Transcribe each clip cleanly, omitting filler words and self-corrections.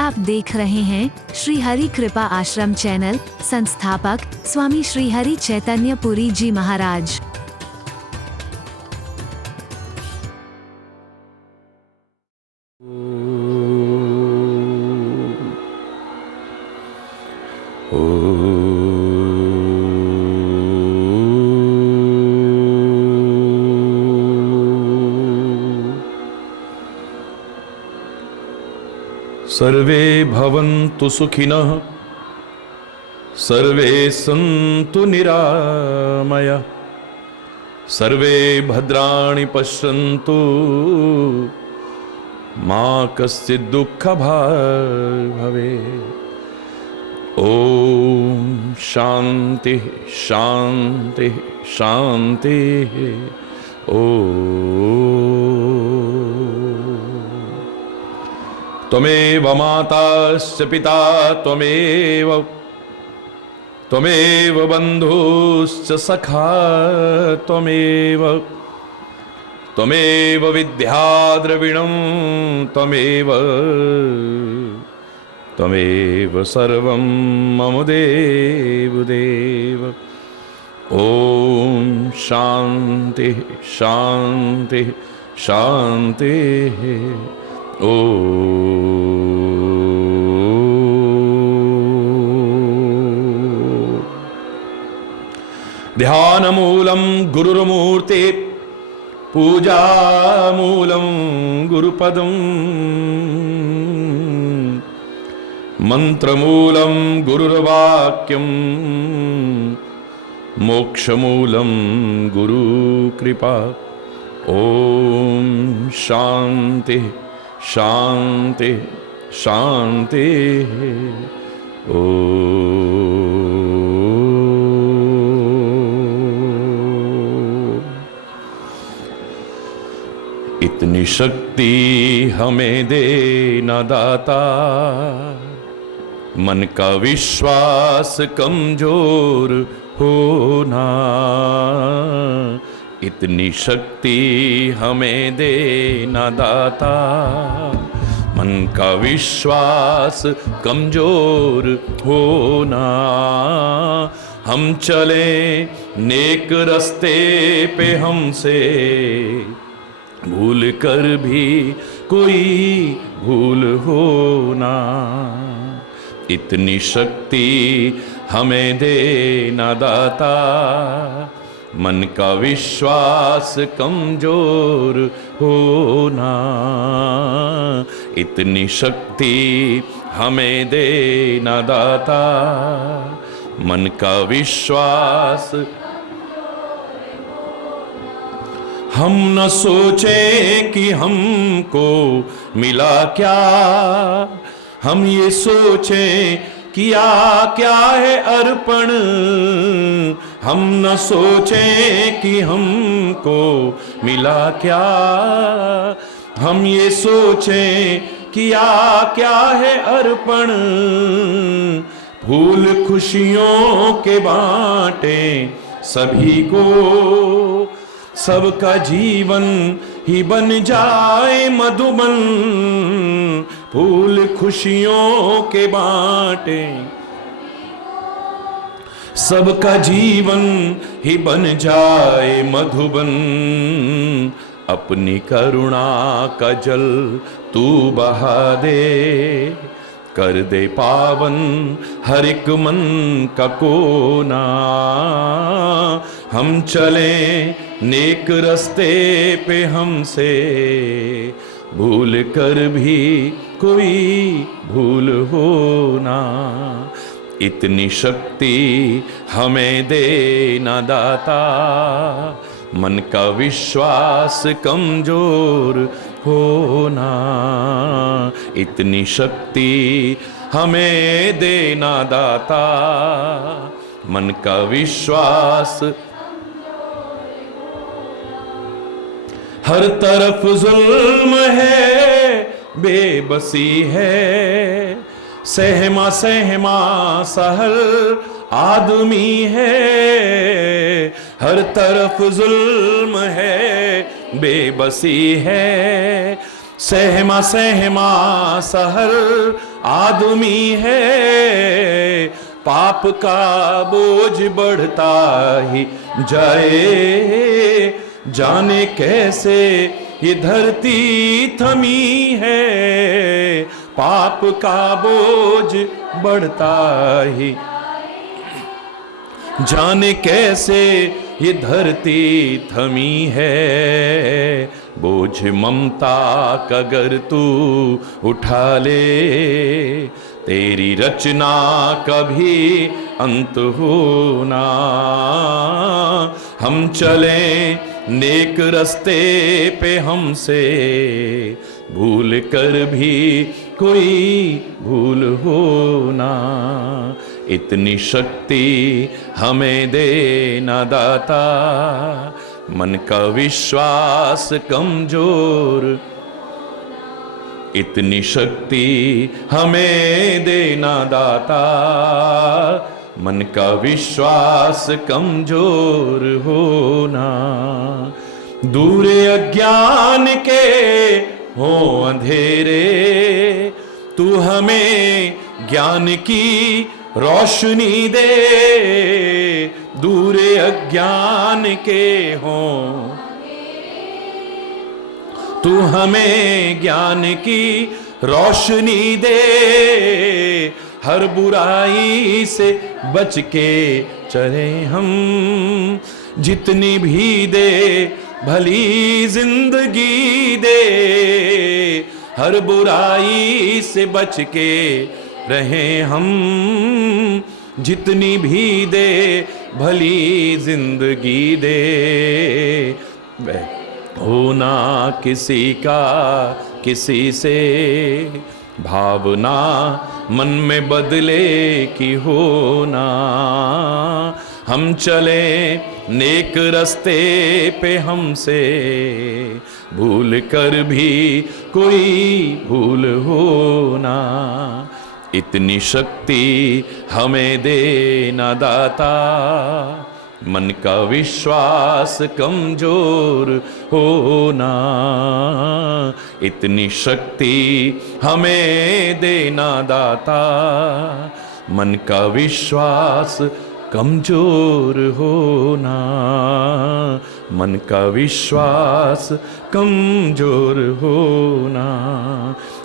आप देख रहे हैं श्री हरि कृपा आश्रम चैनल। संस्थापक स्वामी श्री हरि चैतन्य पुरी जी महाराज। सर्वे भवन्तु सुखिनः, सर्वे सन्तु निरामयाः, सर्वे भद्राणि पश्यन्तु, मा कश्चित् दुःखभाग् भवेत्। ॐ शान्ति शान्ति शान्ति। त्वमेव माताश्च पिता त्वमेव, त्वमेव बन्धुश्च सखा त्वमेव, त्वमेव विद्या द्रविणं त्वमेव, त्वमेव सर्वं मम देवदेव। ॐ शान्ति शान्ति शान्तिः। ध्यानमूलं गुरुर्मूर्ते, पूजामूलं गुरुपदं, मंत्रमूलं गुरुर्वाक्यं, मोक्षमूलं गुरुकृपा। ॐ शान्ति शान्ति शान्ति। इतनी शक्ति हमें देना दाता, मन का विश्वास कमजोर होना। इतनी शक्ति हमें देना दाता, मन का विश्वास कमजोर होना। हम चले नेक रास्ते पे, हमसे भूल कर भी कोई भूल होना। इतनी शक्ति हमें देना दाता, मन का विश्वास कमजोर होना। इतनी शक्ति हमें देना दाता, मन का विश्वास। हम न सोचे कि हमको मिला क्या, हम ये सोचे किया क्या है अर्पण। हम न सोचे कि हमको मिला क्या, हम ये सोचे किया क्या है अर्पण। फूल खुशियों के बांटे सभी को, सबका जीवन ही बन जाए मधुबन। फूल खुशियों के बांटे, सबका जीवन ही बन जाए मधुबन। अपनी करुणा का जल तू बहा दे, कर दे पावन हर एक मन का कोना। हम चले नेक रास्ते पे, हमसे भूल कर भी कोई भूल होना। इतनी शक्ति हमें देना दाता, मन का विश्वास कमजोर होना। इतनी शक्ति हमें देना दाता, मन का विश्वास। हर तरफ जुल्म है, बेबसी है, सहमा सहमा सहल आदमी है। हर तरफ जुल्म है, बेबसी है, सहमा सहमा सहर आदमी है, पाप का बोझ बढ़ता ही जाए, जाने कैसे ये धरती थमी है, पाप का बोझ बढ़ता ही, जाने कैसे ये धरती थमी है, बोझ ममता का अगर तू उठा ले, तेरी रचना कभी अंत होना। हम चले नेक रस्ते पे, हमसे भूल कर भी कोई भूल होना, इतनी शक्ति हमें देना दाता, मन का विश्वास कमजोर, इतनी शक्ति हमें देना दाता, मन का विश्वास कमजोर होना। दूर अज्ञान के हो अंधेरे, तू हमें ज्ञान की रोशनी दे, दूर अज्ञान के हो, तू हमें ज्ञान की रोशनी दे, हर बुराई से बच के चले हम, जितनी भी दे भली जिंदगी दे, हर बुराई से बच के रहे हम, जितनी भी दे भली जिंदगी दे, होना किसी का किसी से, भावना मन में बदले की होना। हम चले नेक रस्ते पे, हमसे भूल कर भी कोई भूल होना, इतनी शक्ति हमें देना दाता, मन का विश्वास कमजोर होना, इतनी शक्ति हमें देना दाता, मन का विश्वास कमजोर होना, मन का विश्वास कमजोर होना,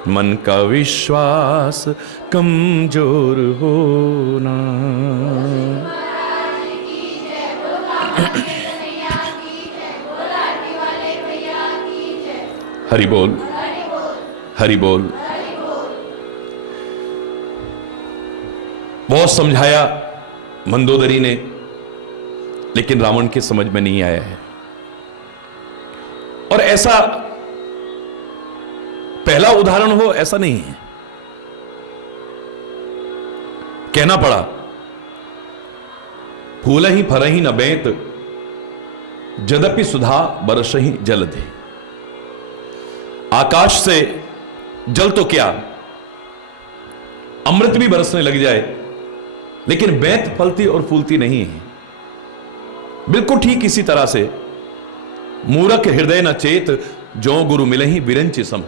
मन का विश्वास कमजोर होना। हरि बोल, हरि बोल। बहुत समझाया मंदोदरी ने, लेकिन रावण के समझ में नहीं आया है। और ऐसा पहला उदाहरण हो ऐसा नहीं है, कहना पड़ा फूल ही फर ही न बेत, जदपि सुधा बरस ही जल दे। आकाश से जल तो क्या, अमृत भी बरसने लग जाए, लेकिन बेत फलती और फूलती नहीं है। बिल्कुल ठीक इसी तरह से मूर्ख हृदय न चेत, जो गुरु मिले ही विरंच सम।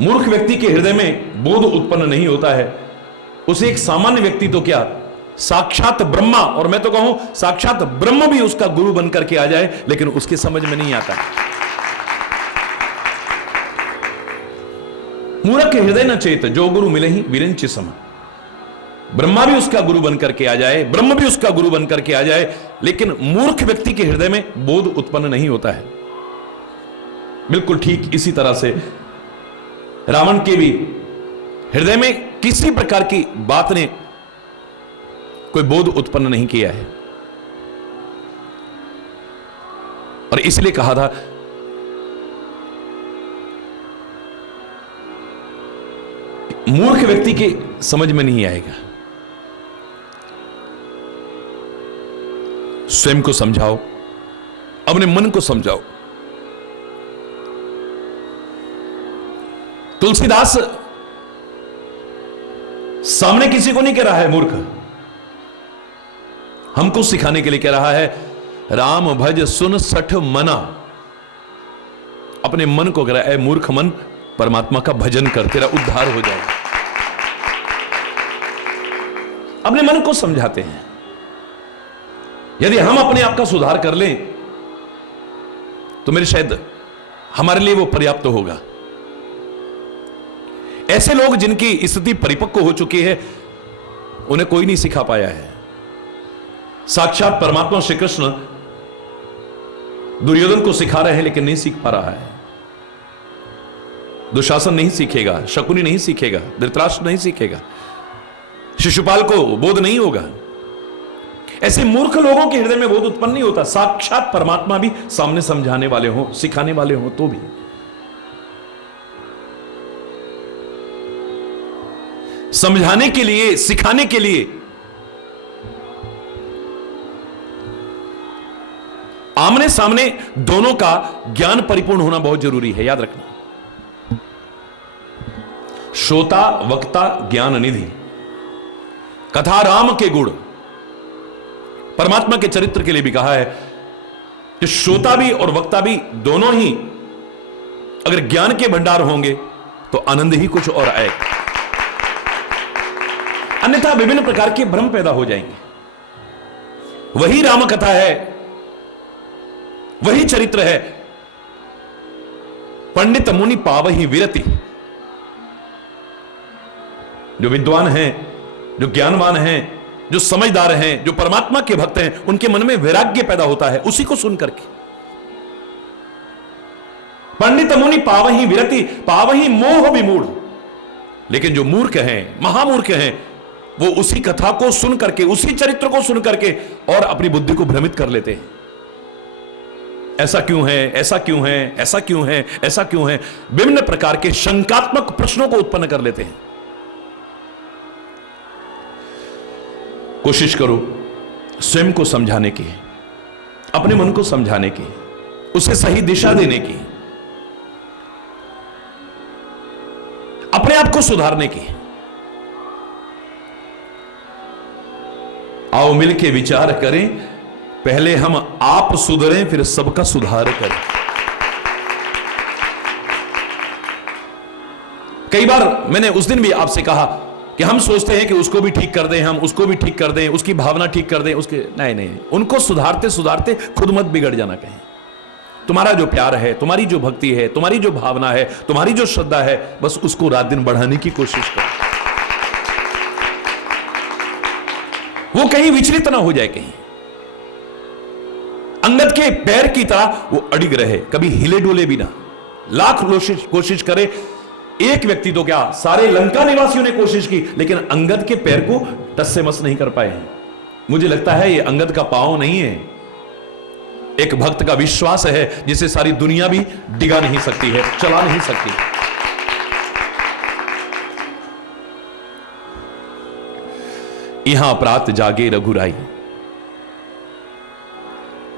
मूर्ख व्यक्ति के हृदय में बोध उत्पन्न नहीं होता है, उसे एक सामान्य व्यक्ति तो क्या, साक्षात ब्रह्मा, और मैं तो कहूं साक्षात ब्रह्म भी उसका गुरु बनकर के आ जाए, लेकिन उसके समझ में नहीं आता। मूर्ख हृदय न चेत, जो गुरु मिले ही विरंच सम। ब्रह्मा भी उसका गुरु बनकर के आ जाए, ब्रह्म भी उसका गुरु बनकर के आ जाए, लेकिन मूर्ख व्यक्ति के हृदय में बोध उत्पन्न नहीं होता है। बिल्कुल ठीक इसी तरह से रावण के भी हृदय में किसी प्रकार की बात ने कोई बोध उत्पन्न नहीं किया है। और इसलिए कहा था मूर्ख व्यक्ति के समझ में नहीं आएगा। स्वयं को समझाओ, अपने मन को समझाओ। तुलसीदास सामने किसी को नहीं कह रहा है मूर्ख, हमको सिखाने के लिए कह रहा है, राम भज सुन सठ मना। अपने मन को कह रहा है, मूर्ख मन परमात्मा का भजन कर, तेरा उद्धार हो जाएगा। अपने मन को समझाते हैं। यदि हम अपने आप का सुधार कर लें तो मेरे शायद हमारे लिए वो पर्याप्त होगा। ऐसे लोग जिनकी स्थिति परिपक्व हो चुकी है, उन्हें कोई नहीं सिखा पाया है। साक्षात परमात्मा श्री कृष्ण दुर्योधन को सिखा रहे हैं, लेकिन नहीं सीख पा रहा है। दुशासन नहीं सीखेगा, शकुनी नहीं सीखेगा, धृतराष्ट्र नहीं सीखेगा, शिशुपाल को बोध नहीं होगा। ऐसे मूर्ख लोगों के हृदय में बोध उत्पन्न नहीं होता। साक्षात परमात्मा भी सामने समझाने वाले हो, सिखाने वाले हो तो भी। समझाने के लिए, सिखाने के लिए आमने सामने दोनों का ज्ञान परिपूर्ण होना बहुत जरूरी है, याद रखना। श्रोता वक्ता ज्ञान निधि, कथा राम के गुण, परमात्मा के चरित्र के लिए भी कहा है कि श्रोता भी और वक्ता भी दोनों ही अगर ज्ञान के भंडार होंगे तो आनंद ही कुछ और आएगा, अन्यथा विभिन्न प्रकार के भ्रम पैदा हो जाएंगे। वही राम कथा है, वही चरित्र है। पंडित मुनि पावहि विरति, जो विद्वान हैं, जो ज्ञानवान हैं, जो समझदार हैं, जो परमात्मा के भक्त हैं, उनके मन में वैराग्य पैदा होता है उसी को सुन करके। पंडित मुनि पावहि विरति, पावहि मोह विमूढ़। लेकिन जो मूर्ख हैं, महामूर्ख हैं, वो उसी कथा को सुन करके, उसी चरित्र को सुन करके और अपनी बुद्धि को भ्रमित कर लेते हैं। ऐसा क्यों है, ऐसा क्यों है, ऐसा क्यों है, ऐसा क्यों है, विभिन्न प्रकार के शंकात्मक प्रश्नों को उत्पन्न कर लेते हैं। कोशिश करो स्वयं को समझाने की, अपने मन को समझाने की, उसे सही दिशा देने की, अपने आप को सुधारने की। आओ मिलके विचार करें, पहले हम आप सुधरें फिर सबका सुधार करें। कई बार मैंने उस दिन भी आपसे कहा कि हम सोचते हैं कि उसको भी ठीक कर दें, हम उसको भी ठीक कर दें, उसकी भावना ठीक कर दें, उसके नहीं, उनको सुधारते सुधारते खुद मत बिगड़ जाना कहीं। तुम्हारा जो प्यार है, तुम्हारी जो भक्ति है, तुम्हारी जो भावना है, तुम्हारी जो श्रद्धा है, बस उसको रात दिन बढ़ाने की कोशिश करो। वो कहीं विचलित ना हो जाए, कहीं अंगद के पैर की तरह वो अडिग रहे, कभी हिले डोले भी ना। लाख कोशिश करे, एक व्यक्ति तो क्या सारे लंका निवासियों ने कोशिश की, लेकिन अंगद के पैर को टस से मस नहीं कर पाए हैं। मुझे लगता है ये अंगद का पांव नहीं है, एक भक्त का विश्वास है जिसे सारी दुनिया भी डिगा नहीं सकती है, चला नहीं सकती। यहां प्रात जागे रघुराई,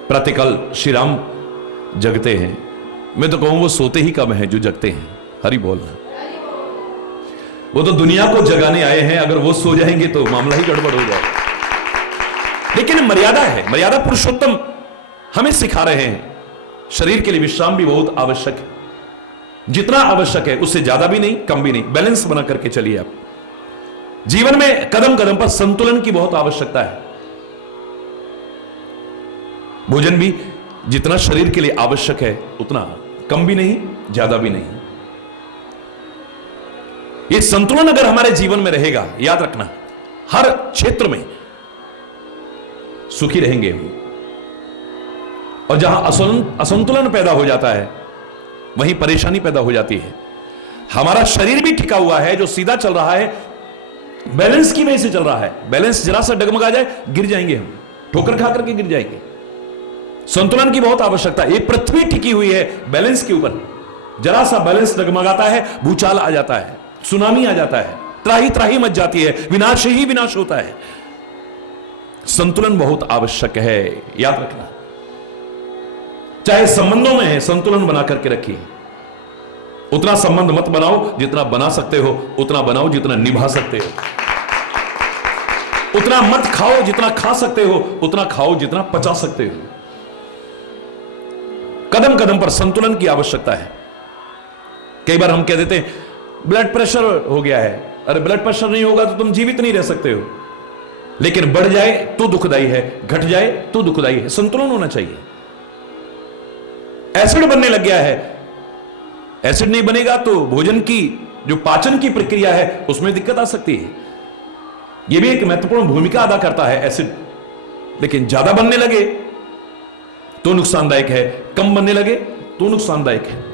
प्रतिकल श्री राम जगते हैं। मैं तो कहूं वो सोते ही कम हैं जो जगते हैं। हरि बोलना। वो तो दुनिया को जगाने आए हैं, अगर वो सो जाएंगे तो मामला ही गड़बड़ हो जाएगा। लेकिन मर्यादा है, मर्यादा पुरुषोत्तम हमें सिखा रहे हैं। शरीर के लिए विश्राम भी बहुत आवश्यक है, जितना आवश्यक है उससे ज्यादा भी नहीं, कम भी नहीं, बैलेंस बना करके चलिए। आप जीवन में कदम कदम पर संतुलन की बहुत आवश्यकता है। भोजन भी जितना शरीर के लिए आवश्यक है उतना, कम भी नहीं, ज्यादा भी नहीं। ये संतुलन अगर हमारे जीवन में रहेगा, याद रखना हर क्षेत्र में सुखी रहेंगे हम। और जहां असंतुलन पैदा हो जाता है वहीं परेशानी पैदा हो जाती है। हमारा शरीर भी टिका हुआ है, जो सीधा चल रहा है, बैलेंस की वजह से चल रहा है। बैलेंस जरा सा डगमगा जाए, गिर जाएंगे हम, ठोकर खा करके गिर जाएंगे। संतुलन की बहुत आवश्यकता है। ये पृथ्वी टिकी हुई है बैलेंस के ऊपर, जरा सा बैलेंस डगमगाता है, भूचाल आ जाता है, सुनामी आ जाता है, त्राही त्राही मच जाती है, विनाश ही विनाश होता है। संतुलन बहुत आवश्यक है, याद रखना। चाहे संबंधों में है, संतुलन बना करके रखिए। उतना संबंध मत बनाओ जितना बना सकते हो, उतना बनाओ जितना निभा सकते हो। उतना मत खाओ जितना खा सकते हो, उतना खाओ जितना पचा सकते हो। कदम कदम पर संतुलन की आवश्यकता है। कई बार हम कह देते हैं ब्लड प्रेशर हो गया है। अरे ब्लड प्रेशर नहीं होगा तो तुम जीवित नहीं रह सकते हो, लेकिन बढ़ जाए तो दुखदाई है, घट जाए तो दुखदाई है। संतुलन होना चाहिए। एसिड बनने लग गया है, एसिड नहीं बनेगा तो भोजन की जो पाचन की प्रक्रिया है उसमें दिक्कत आ सकती है। यह भी एक महत्वपूर्ण भूमिका अदा करता है एसिड। लेकिन ज्यादा बनने लगे तो नुकसानदायक है, कम बनने लगे तो नुकसानदायक है।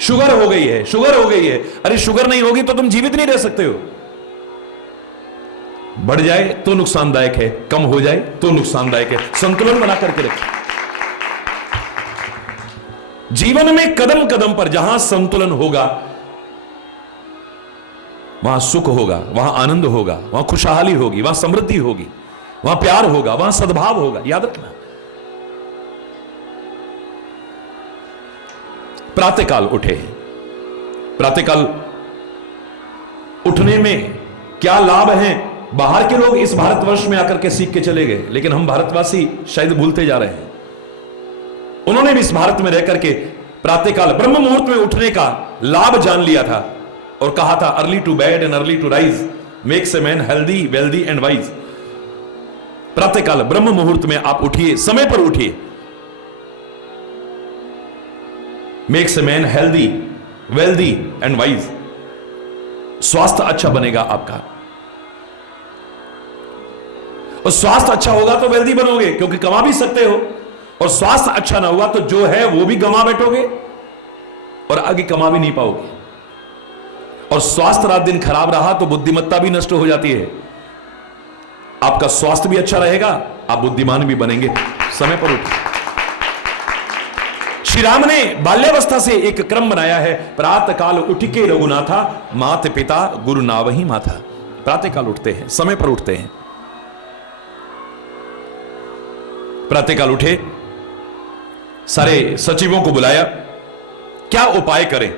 शुगर हो गई है, शुगर हो गई है, अरे शुगर नहीं होगी तो तुम जीवित नहीं रह सकते हो। बढ़ जाए तो नुकसानदायक है, कम हो जाए तो नुकसानदायक है। संतुलन बना करके रखें। जीवन में कदम कदम पर जहां संतुलन होगा वहां सुख होगा, वहां आनंद होगा, वहां खुशहाली होगी, वहां समृद्धि होगी, वहां प्यार होगा, वहां सद्भाव होगा। याद रखना। प्रातःकाल उठे। प्रातःकाल उठने में क्या लाभ हैं? बाहर के लोग इस भारतवर्ष में आकर के सीख के चले गए, लेकिन हम भारतवासी शायद भूलते जा रहे हैं। उन्होंने भी इस भारत में रह करके प्रातःकाल ब्रह्म मुहूर्त में उठने का लाभ जान लिया था और कहा था early to bed and early to rise makes a man healthy wealthy and wise. प्रातःकाल ब्रह्म मुहूर्त में आप उठिए, समय पर उठिए। Makes a man healthy wealthy and wise. स्वास्थ्य अच्छा बनेगा आपका, और स्वास्थ्य अच्छा होगा तो वेल्दी बनोगे, क्योंकि कमा भी सकते हो। और स्वास्थ्य अच्छा ना हुआ तो जो है वो भी गंवा बैठोगे और आगे कमा भी नहीं पाओगे। और स्वास्थ्य रात दिन खराब रहा तो बुद्धिमत्ता भी नष्ट हो जाती है। आपका स्वास्थ्य भी अच्छा रहेगा, आप बुद्धिमान भी बनेंगे। समय पर उठिए। श्री राम ने बाल्यावस्था से एक क्रम बनाया है, प्रातःकाल उठ के रघुनाथा मात पिता गुरु नावही माथा। प्रातःकाल उठते हैं, समय पर उठते हैं। प्रातःकाल उठे, सारे सचिवों को बुलाया, क्या उपाय करें?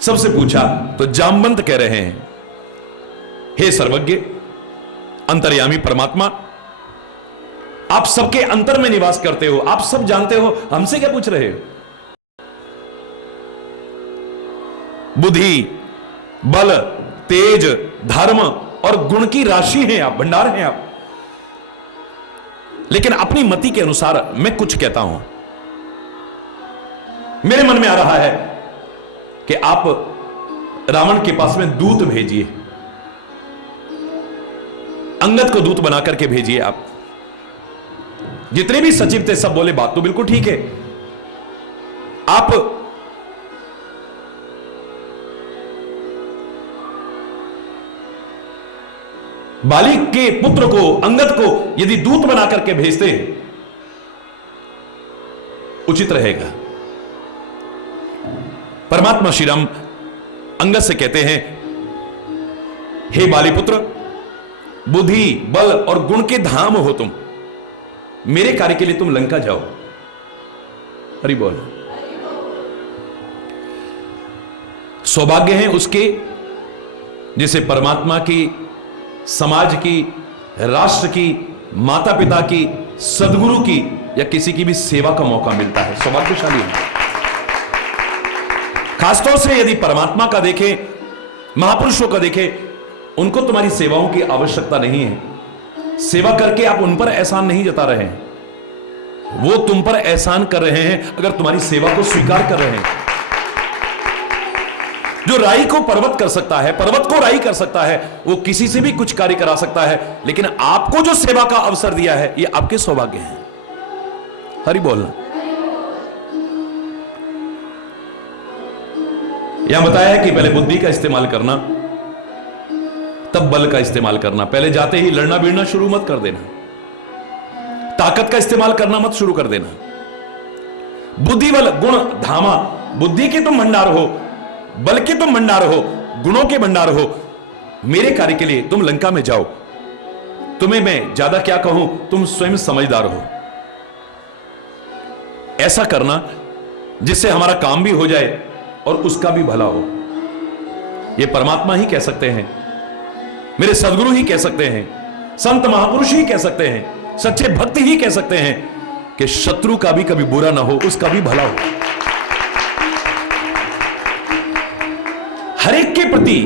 सबसे पूछा तो जामवंत कह रहे हैं, हे सर्वज्ञ अंतर्यामी परमात्मा, आप सबके अंतर में निवास करते हो, आप सब जानते हो, हमसे क्या पूछ रहे हो? बुद्धि, बल, तेज, धर्म और गुण की राशि हैं आप, भंडार हैं आप। लेकिन अपनी मति के अनुसार मैं कुछ कहता हूं। मेरे मन में आ रहा है कि आप रावण के पास में दूत भेजिए, अंगद को दूत बना करके भेजिए। आप जितने भी सचिव थे सब बोले बात तो बिल्कुल ठीक है। आप बाली के पुत्र को, अंगद को यदि दूत बना करके भेजते उचित रहेगा। परमात्मा श्री राम अंगद से कहते हैं, हे बालीपुत्र, बुद्धि, बल और गुण के धाम हो तुम, मेरे कार्य के लिए तुम लंका जाओ। हरि बोल। सौभाग्य है उसके जिसे परमात्मा की, समाज की, राष्ट्र की, माता पिता की, सदगुरु की या किसी की भी सेवा का मौका मिलता है। सौभाग्यशाली है। खासतौर से यदि परमात्मा का देखें, महापुरुषों का देखें, उनको तुम्हारी सेवाओं की आवश्यकता नहीं है। सेवा करके आप उन पर एहसान नहीं जता रहे हैं, वो तुम पर एहसान कर रहे हैं अगर तुम्हारी सेवा को स्वीकार कर रहे हैं। जो राई को पर्वत कर सकता है, पर्वत को राई कर सकता है, वो किसी से भी कुछ कार्य करा सकता है, लेकिन आपको जो सेवा का अवसर दिया है ये आपके सौभाग्य हैं। हरि बोलना। यहां बताया है कि पहले बुद्धि का इस्तेमाल करना, तब बल का इस्तेमाल करना। पहले जाते ही लड़ना भिड़ना शुरू मत कर देना, ताकत का इस्तेमाल करना मत शुरू कर देना। बुद्धि, बल, गुण, धामा। बुद्धि के तुम भंडार हो, बल के तुम भंडार हो, गुणों के भंडार हो। मेरे कार्य के लिए तुम लंका में जाओ। तुम्हें मैं ज्यादा क्या कहूं, तुम स्वयं समझदार हो। ऐसा करना जिससे हमारा काम भी हो जाए और उसका भी भला हो। यह परमात्मा ही कह सकते हैं, मेरे सदगुरु ही कह सकते हैं, संत महापुरुष ही कह सकते हैं, सच्चे भक्त ही कह सकते हैं कि शत्रु का भी कभी बुरा ना हो, उसका भी भला हो। हर एक के प्रति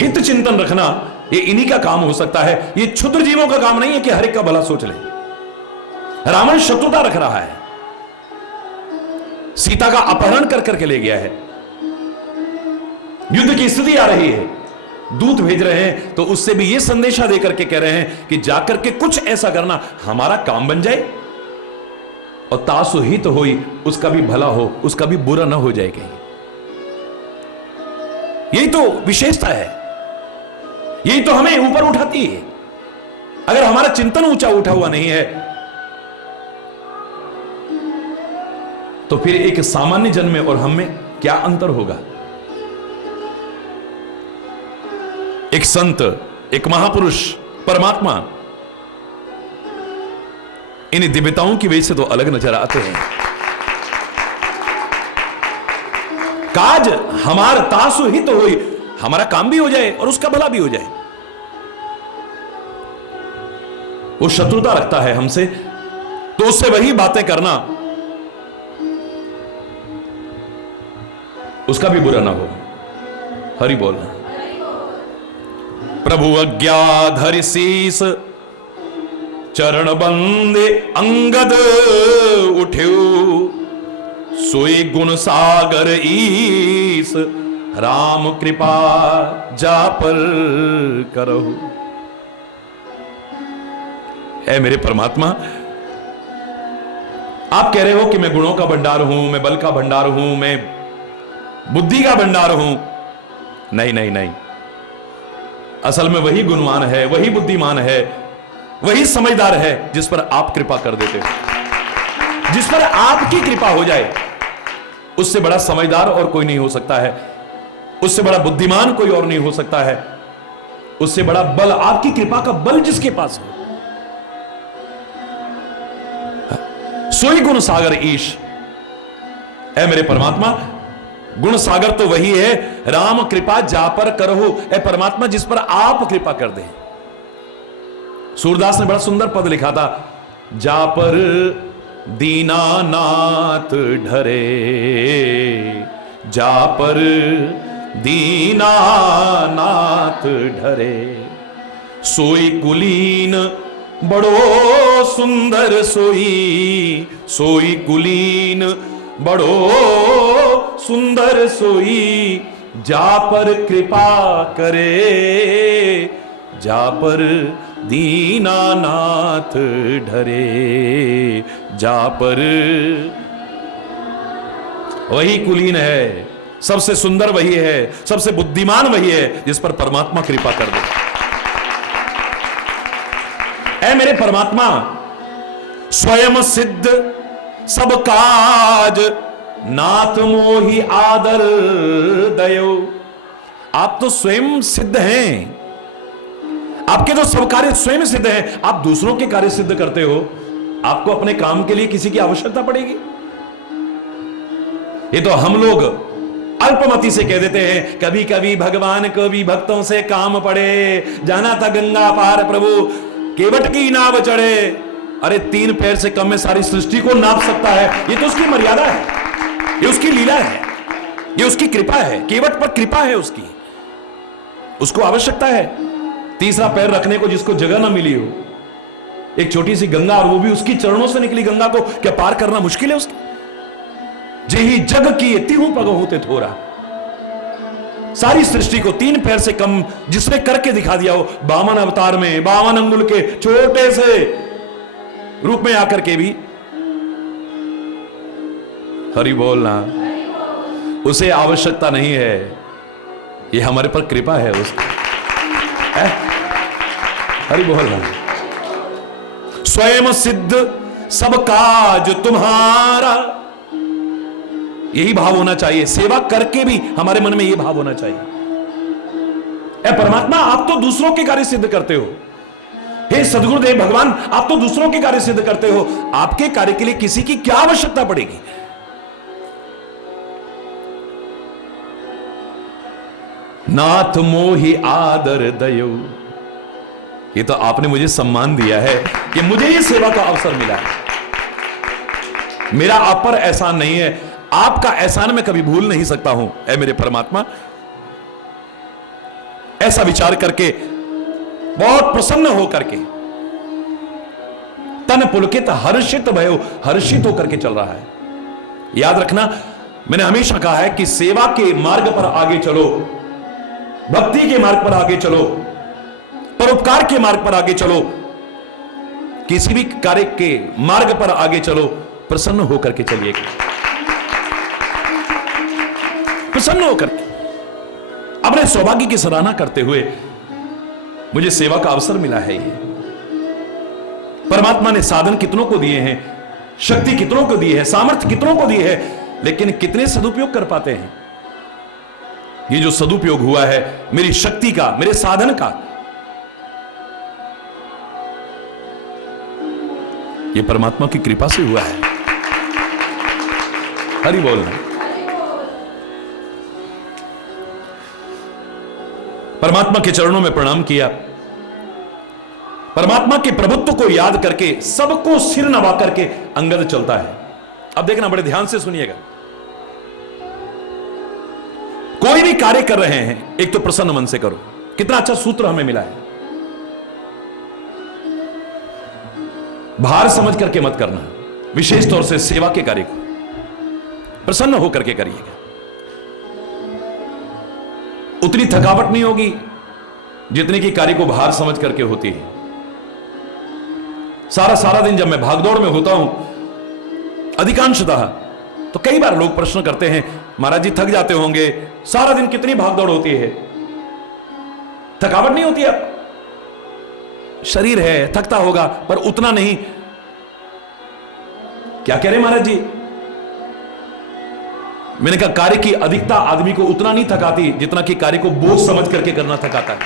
हित चिंतन रखना, ये इन्हीं का काम हो सकता है। ये क्षुद्र जीवों का काम नहीं है कि हर एक का भला सोच ले। रावण शत्रुता रख रहा है, सीता का अपहरण कर करके ले गया है, युद्ध की स्थिति आ रही है, दूत भेज रहे हैं तो उससे भी यह संदेशा देकर के कह रहे हैं कि जाकर के कुछ ऐसा करना हमारा काम बन जाए, और तासु हित होई, उसका भी भला हो, उसका भी बुरा ना हो जाए कहीं। यही तो विशेषता है, यही तो हमें ऊपर उठाती है। अगर हमारा चिंतन ऊंचा उठा हुआ नहीं है तो फिर एक सामान्य जन में और हम में क्या अंतर होगा। एक संत, एक महापुरुष, परमात्मा इन दिव्यताओं की वजह से तो अलग नजर आते हैं। काज हमार तासु हित होई, हमारा काम भी हो जाए और उसका भला भी हो जाए। वो शत्रुता रखता है हमसे तो उससे वही बातें करना, उसका भी बुरा ना हो। हरि बोल। प्रभु अज्ञाधर शीस चरण बंदे अंगद उठ्यो, सोई गुण सागर ईस राम कृपा जा पर करहु। ऐ मेरे परमात्मा, आप कह रहे हो कि मैं गुणों का भंडार हूं, मैं बल का भंडार हूं, मैं बुद्धि का भंडार हूं। नहीं नहीं नहीं, असल में वही गुणवान है, वही बुद्धिमान है, वही समझदार है जिस पर आप कृपा कर देते हो। जिस पर आपकी कृपा हो जाए उससे बड़ा समझदार और कोई नहीं हो सकता है, उससे बड़ा बुद्धिमान कोई और नहीं हो सकता है, उससे बड़ा बल, आपकी कृपा का बल जिसके पास हो। सोई गुण सागर ईश। ऐ मेरे परमात्मा, गुण सागर तो वही है, राम कृपा जा पर करहु। ऐ परमात्मा, जिस पर आप कृपा कर दे। सूरदास ने बड़ा सुंदर पद लिखा था, जा पर दीनानाथ ढरे, जा पर दीनानाथ ढरे, सोई कुलीन बड़ो सुंदर सोई, सोई कुलीन बड़ो सुंदर सोई, जा पर कृपा करे, जा पर दीनानाथ ढरे, जा पर। वही कुलीन है, सबसे सुंदर वही है, सबसे बुद्धिमान वही है जिस पर परमात्मा कृपा कर दे। ऐ मेरे परमात्मा, स्वयं सिद्ध सब काज नाथ मोहि आदर दयो। आप तो स्वयं सिद्ध हैं, आपके तो सब कार्य स्वयं सिद्ध हैं। आप दूसरों के कार्य सिद्ध करते हो, आपको अपने काम के लिए किसी की आवश्यकता पड़ेगी? ये तो हम लोग अल्पमति से कह देते हैं, कभी कभी भगवान को भी भक्तों से काम पड़े, जाना था गंगा पार प्रभु केवट की नाव चढ़े। अरे 3 पैर से कम में सारी सृष्टि को नाप सकता है, ये तो उसकी मर्यादा है, ये उसकी लीला है, ये उसकी कृपा है, केवट पर कृपा है उसकी। उसको आवश्यकता है तीसरा पैर रखने को, जिसको जगह ना मिली हो। एक छोटी सी गंगा, और वो भी उसकी चरणों से निकली गंगा को क्या पार करना मुश्किल है उसकी? जेही जग की तिहु पग होते थोड़ा। सारी सृष्टि को 3 पैर से कम जिसने करके दिखा दिया हो, 52 अवतार में 52 अंगुल के छोटे से रूप में आकर के भी। हरि बोलना, उसे आवश्यकता नहीं है, ये हमारे पर कृपा है उसकी। हरि बोलना। स्वयं सिद्ध सब काज तुम्हारा, यही भाव होना चाहिए। सेवा करके भी हमारे मन में यह भाव होना चाहिए, ऐ परमात्मा आप तो दूसरों के कार्य सिद्ध करते हो। हे सदगुरुदेव भगवान, आप तो दूसरों के कार्य सिद्ध करते हो, आपके कार्य के लिए किसी की क्या आवश्यकता पड़ेगी? नाथ मोहि आदर दयो। ये तो आपने मुझे सम्मान दिया है कि मुझे ये सेवा का अवसर मिला है। मेरा आप पर एहसान नहीं है, आपका एहसान मैं कभी भूल नहीं सकता हूं ऐ मेरे परमात्मा। ऐसा विचार करके बहुत प्रसन्न होकर के तन पुलकित हर्षित भयो, हर्षित होकर के चल रहा है। याद रखना, मैंने हमेशा कहा है कि सेवा के मार्ग पर आगे चलो, भक्ति के मार्ग पर आगे चलो, परोपकार के मार्ग पर आगे चलो, किसी भी कार्य के मार्ग पर आगे चलो, प्रसन्न होकर के चलिएगा, प्रसन्न होकर के। अपने सौभाग्य की सराहना करते हुए मुझे सेवा का अवसर मिला है। ये परमात्मा ने साधन कितनों को दिए हैं, शक्ति कितनों को दी है, सामर्थ्य कितनों को दी है, लेकिन कितने सदुपयोग कर पाते हैं। ये जो सदुपयोग हुआ है मेरी शक्ति का, मेरे साधन का, ये परमात्मा की कृपा से हुआ है। हरि बोल। परमात्मा के चरणों में प्रणाम किया, परमात्मा के प्रभुत्व को याद करके सबको सिर नवा करके अंगद चलता है। अब देखना, बड़े ध्यान से सुनिएगा। कोई भी कार्य कर रहे हैं, एक तो प्रसन्न मन से करो। कितना अच्छा सूत्र हमें मिला है, भार समझ करके मत करना, विशेष तौर से सेवा के कार्य को प्रसन्न होकर के करिएगा। उतनी थकावट नहीं होगी जितने की कार्य को भार समझ करके होती है। सारा दिन जब मैं भागदौड़ में होता हूं अधिकांशतः, तो कई बार लोग प्रश्न करते हैं, महाराज जी थक जाते होंगे, सारा दिन कितनी भागदौड़ होती है, थकावट नहीं होती? अब शरीर है, थकता होगा, पर उतना नहीं। क्या कह रहे महाराज जी? मैंने कहा कार्य की अधिकता आदमी को उतना नहीं थकाती जितना कि कार्य को बोझ समझ करके करना थकाता है।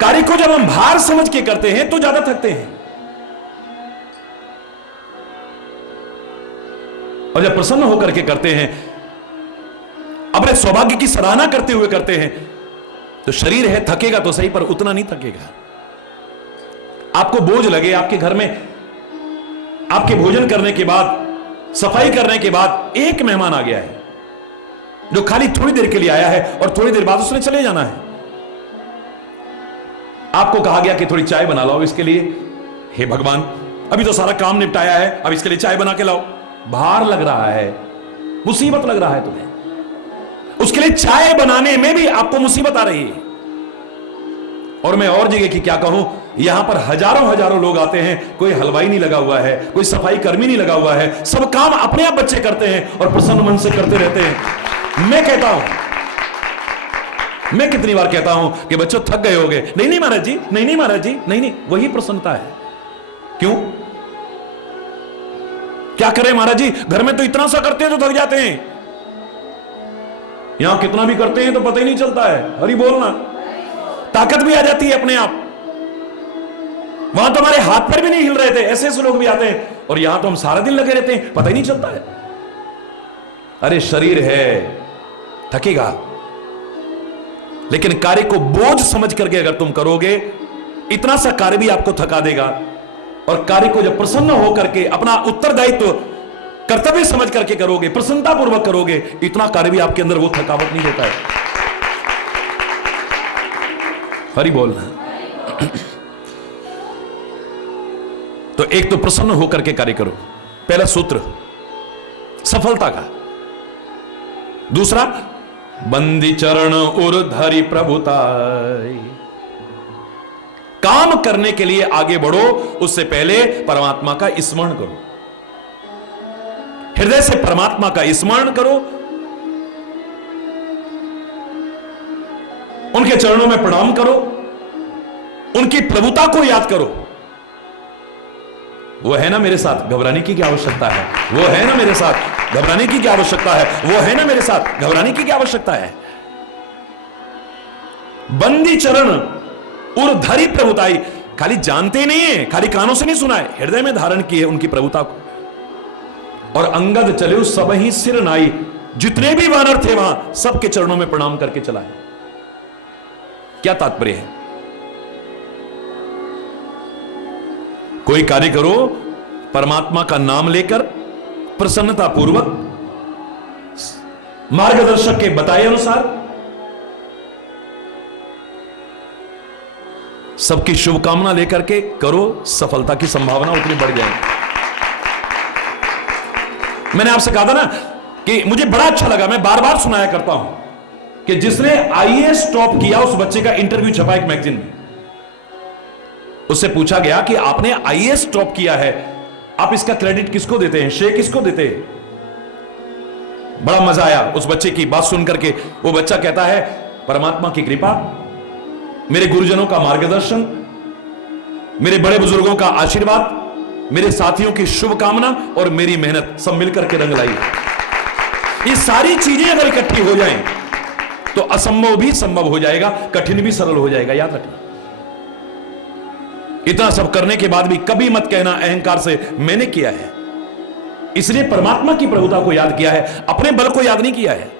कार्य को जब हम भार समझ के करते हैं तो ज्यादा थकते हैं, और जब प्रसन्न होकर के करते हैं, अपने सौभाग्य की सराहना करते हुए करते हैं, तो शरीर है थकेगा तो सही, पर उतना नहीं थकेगा। आपको बोझ लगे, आपके घर में आपके भोजन करने के बाद, सफाई करने के बाद एक मेहमान आ गया है जो खाली थोड़ी देर के लिए आया है और थोड़ी देर बाद उसने चले जाना है। आपको कहा गया कि थोड़ी चाय बना लाओ इसके लिए। हे भगवान, अभी तो सारा काम निपटाया है, अब इसके लिए चाय बना के लाओ। भार लग रहा है, मुसीबत लग रहा है तुम्हें, उसके लिए चाय बनाने में भी आपको मुसीबत आ रही है। और मैं और जगह की क्या कहूं, यहां पर हजारों लोग आते हैं, कोई हलवाई नहीं लगा हुआ है, कोई सफाई कर्मी नहीं लगा हुआ है, सब काम अपने आप बच्चे करते हैं और प्रसन्न मन से करते रहते हैं। मैं कहता हूं, मैं कितनी बार कहता हूं कि बच्चों थक गए होगे, नहीं महाराज जी, नहीं महाराज जी, नहीं, वही प्रसन्नता है। क्यों? क्या करें महाराज जी, घर में तो इतना सा करते हैं तो थक जाते हैं, यहां कितना भी करते हैं तो पता ही नहीं चलता है। हरि बोलना, ताकत भी आ जाती है अपने आप। वहां तो हमारे हाथ पर भी नहीं हिल रहे थे, ऐसे ऐसे लोग भी आते हैं, और यहां तो हम सारा दिन लगे रहते हैं, पता ही नहीं चलता है। अरे शरीर है, थकेगा, लेकिन कार्य को बोझ समझ करके अगर तुम करोगे, इतना सा कार्य भी आपको थका देगा। और कार्य को जब प्रसन्न होकर के अपना उत्तरदायित्व कर्तव्य समझ करके करोगे, प्रसन्नता पूर्वक करोगे, इतना कार्य भी आपके अंदर वो थकावट नहीं देता है। हरि बोलना। तो एक तो प्रसन्न होकर के कार्य करो, पहला सूत्र सफलता का। दूसरा, बंदी चरण उर्धरि प्रभुताई। काम करने के लिए आगे बढ़ो, उससे पहले परमात्मा का स्मरण करो, हृदय से परमात्मा का स्मरण करो, उनके चरणों में प्रणाम करो, उनकी प्रभुता को याद करो। वो है ना मेरे साथ, घबराने की क्या आवश्यकता है? वो है ना मेरे साथ, घबराने की क्या आवश्यकता है? वो है ना मेरे साथ, घबराने की क्या आवश्यकता है? बंदी चरण उर्धरि प्रभुताई, खाली जानते नहीं है, खाली कानों से नहीं सुना है, हृदय में धारण की है उनकी प्रभुता को। और अंगद चले सब ही सिर नाई, जितने भी वानर थे वहां सबके चरणों में प्रणाम करके चला है। क्या तात्पर्य है? कोई कार्य करो, परमात्मा का नाम लेकर प्रसन्नता पूर्वक मार्गदर्शक के बताए अनुसार सबकी शुभकामना लेकर के करो, सफलता की संभावना उतनी बढ़ जाएगी। मैंने आपसे कहा था ना कि मुझे बड़ा अच्छा लगा, मैं बार बार सुनाया करता हूं कि जिसने आईएएस टॉप किया उस बच्चे का इंटरव्यू छपा एक मैगजीन में। उससे पूछा गया कि आपने आईएएस टॉप किया है, आप इसका क्रेडिट किसको देते हैं, श्रेय किसको देते हैं? बड़ा मजा आया उस बच्चे की बात सुनकर के। वो बच्चा कहता है परमात्मा की कृपा, मेरे गुरुजनों का मार्गदर्शन, मेरे बड़े बुजुर्गों का आशीर्वाद, मेरे साथियों की शुभकामना और मेरी मेहनत सब मिलकर के रंग लाई। ये सारी चीजें अगर इकट्ठी हो जाएं तो असंभव भी संभव हो जाएगा, कठिन भी सरल हो जाएगा। याद रखना, इतना सब करने के बाद भी कभी मत कहना अहंकार से मैंने किया है। इसलिए परमात्मा की प्रभुता को याद किया है, अपने बल को याद नहीं किया है।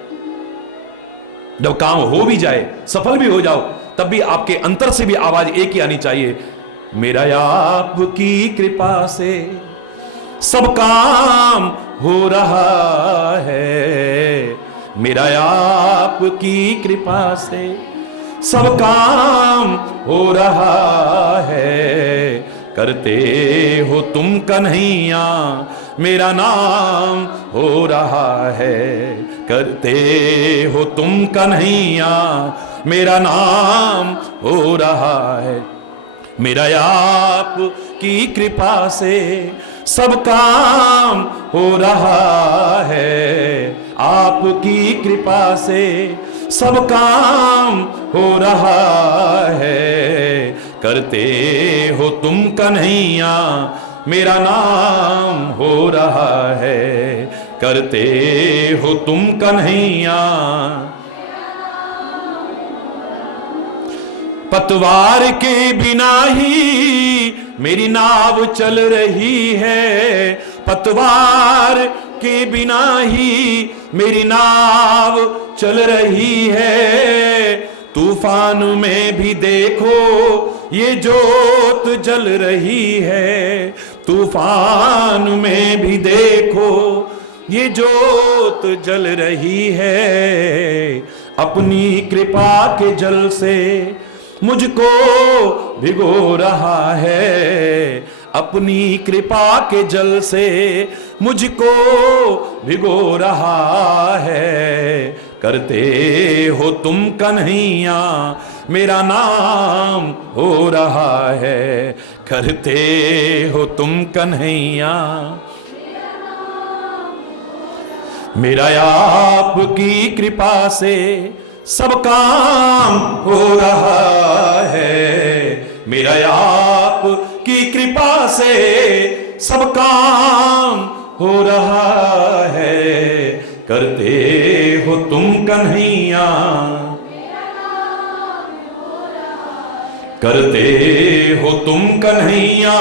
जब काम हो भी जाए, सफल भी हो जाओ, तब भी आपके अंतर से भी आवाज एक ही आनी चाहिए, मेरा आपकी कृपा से सब काम हो रहा है, मेरा आपकी कृपा से सब काम हो रहा है, करते हो तुम कन्हैया मेरा नाम हो रहा है, करते हो तुम कन्हैया मेरा नाम हो रहा है, मेरा आप की कृपा से सब काम हो रहा है, आपकी कृपा से सब काम हो रहा है, करते हो तुम कन्हैया मेरा नाम हो रहा है, करते हो तुम कन्हैया। पतवार के बिना ही मेरी नाव चल रही है, पतवार के बिना ही मेरी नाव चल रही है, तूफान में भी देखो ये जोत जल रही है, तूफान में भी देखो ये जोत जल रही है, अपनी कृपा के जल से मुझको भिगो रहा है, अपनी कृपा के जल से मुझको भिगो रहा है, करते हो तुम कन्हैया मेरा नाम हो रहा है, करते हो तुम कन्हैया मेरा आपकी कृपा से सब काम हो रहा है, मेरा आप की कृपा से सब काम हो रहा है, करते हो तुम कन्हैया, करते हो तुम कन्हैया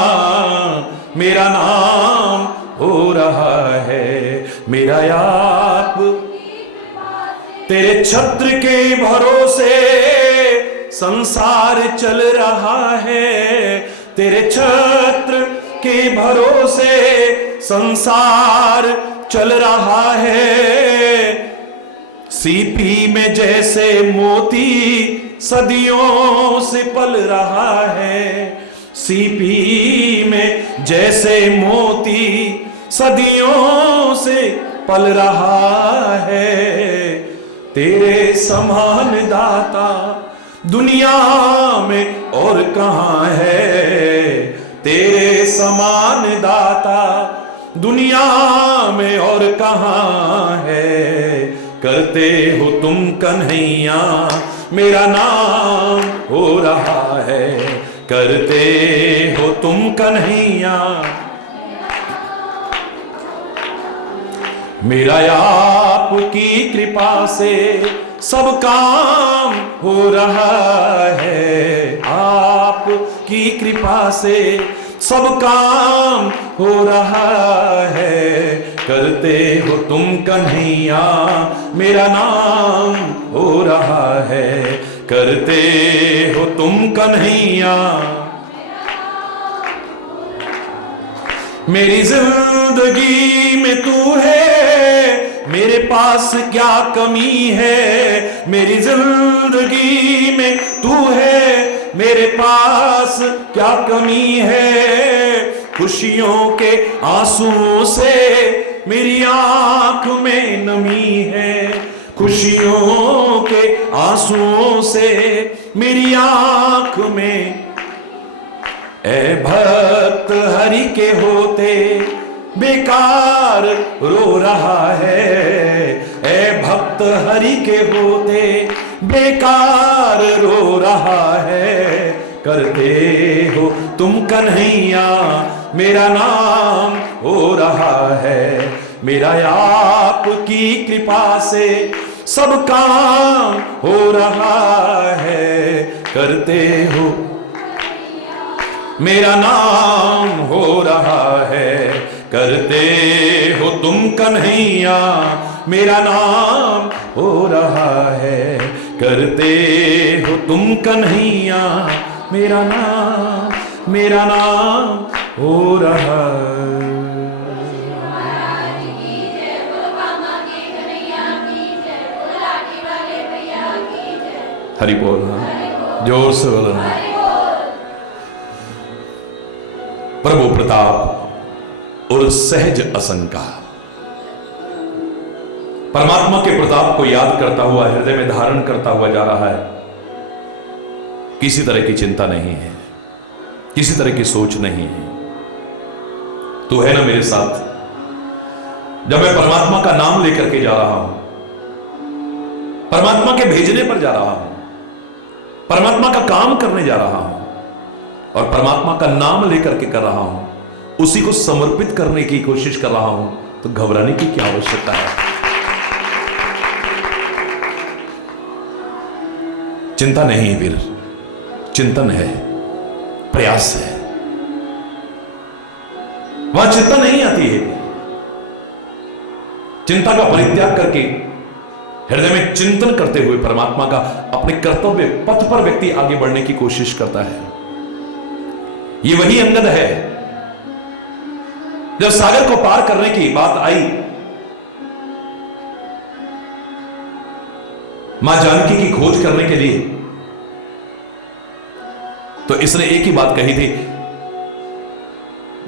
मेरा नाम हो रहा है, मेरा आप तेरे छत्र के भरोसे संसार चल रहा है, तेरे छत्र के भरोसे संसार चल रहा है, सीपी में जैसे मोती सदियों से पल रहा है, सीपी में जैसे मोती सदियों से पल रहा है, तेरे समान दाता दुनिया में और कहां है, तेरे समान दाता दुनिया में और कहां है, करते हो तुम कन्हैया मेरा नाम हो रहा है, करते हो तुम कन्हैया मेरा आपकी कृपा से सब काम हो रहा है, आपकी कृपा से सब काम हो रहा है, करते हो तुम कन्हैया मेरा नाम हो रहा है, करते हो तुम कन्हैया मेरी जिंदगी में तू है, मेरे पास क्या कमी है। मेरी जिंदगी में तू है, मेरे पास क्या कमी है। खुशियों के आंसुओं से मेरी आंख में नमी है। खुशियों के आंसुओं से मेरी आंख में। ए भक्त हरि के होते बेकार रो रहा है। ए भक्त हरि के होते बेकार रो रहा है। करते हो तुम कन्हैया मेरा नाम हो रहा है। मेरा आपकी कृपा से सब काम हो रहा है। करते हो मेरा नाम हो रहा है। करते हो तुम कन्हैया मेरा नाम हो रहा है। करते हो तुम कन्हैया मेरा नाम हो रहा है। हरि बोल। हाँ, जोर से बोलना। प्रभु प्रताप और सहज असंका। परमात्मा के प्रताप को याद करता हुआ, हृदय में धारण करता हुआ जा रहा है। किसी तरह की चिंता नहीं है, किसी तरह की सोच नहीं है। तू है ना मेरे साथ। जब मैं परमात्मा का नाम लेकर के जा रहा हूं, परमात्मा के भेजने पर जा रहा हूं, परमात्मा का काम करने जा रहा हूं और परमात्मा का नाम लेकर के कर रहा हूं, उसी को समर्पित करने की कोशिश कर रहा हूं, तो घबराने की क्या आवश्यकता है। चिंता नहीं है वीर, चिंतन है, प्रयास है। वहां चिंता नहीं आती है। चिंता का परित्याग करके हृदय में चिंतन करते हुए परमात्मा का अपने कर्तव्य पथ पर व्यक्ति आगे बढ़ने की कोशिश करता है। ये वही अंगद है। जब सागर को पार करने की बात आई, मां जानकी की खोज करने के लिए, तो इसने एक ही बात कही थी,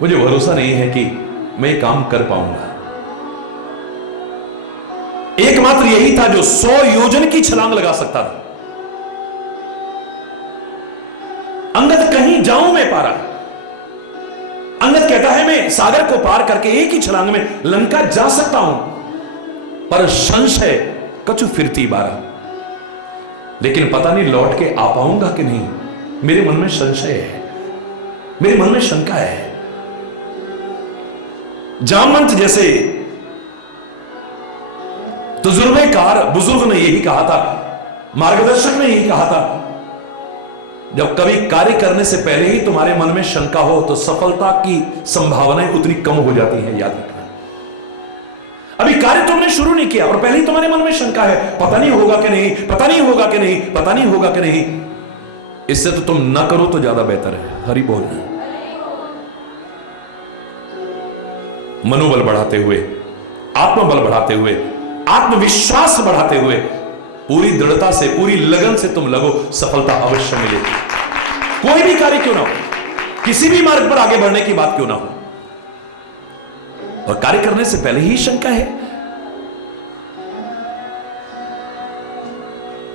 मुझे भरोसा नहीं है कि मैं ये काम कर पाऊंगा। एकमात्र यही था जो 100 योजन की छलांग लगा सकता था। अंगद कहीं जाऊं मैं पारा। अंगद कहता है मैं सागर को पार करके एक ही छलांग में लंका जा सकता हूं, पर संशय कछु फिरती बारा। लेकिन पता नहीं लौट के आ पाऊंगा कि नहीं। मेरे मन में संशय है, मेरे मन में शंका है। जामवंत जैसे तजुर्बेकार बुजुर्ग ने यही कहा था, मार्गदर्शक ने यही कहा था, जब कभी कार्य करने से पहले ही तुम्हारे मन में शंका हो तो सफलता की संभावनाएं उतनी कम हो जाती हैं। याद रखना। अभी कार्य तुमने शुरू नहीं किया और पहले ही तुम्हारे मन में शंका है, पता नहीं होगा कि नहीं, पता नहीं होगा कि नहीं, पता नहीं होगा कि नहीं। इससे तो तुम ना करो तो ज्यादा बेहतर है। हरि बोल। मनोबल बढ़ाते हुए, आत्मबल बढ़ाते हुए, आत्मविश्वास बढ़ाते हुए, पूरी दृढ़ता से, पूरी लगन से तुम लगो, सफलता अवश्य मिलेगी। कोई भी कार्य क्यों ना हो, किसी भी मार्ग पर आगे बढ़ने की बात क्यों ना हो, और कार्य करने से पहले ही शंका है।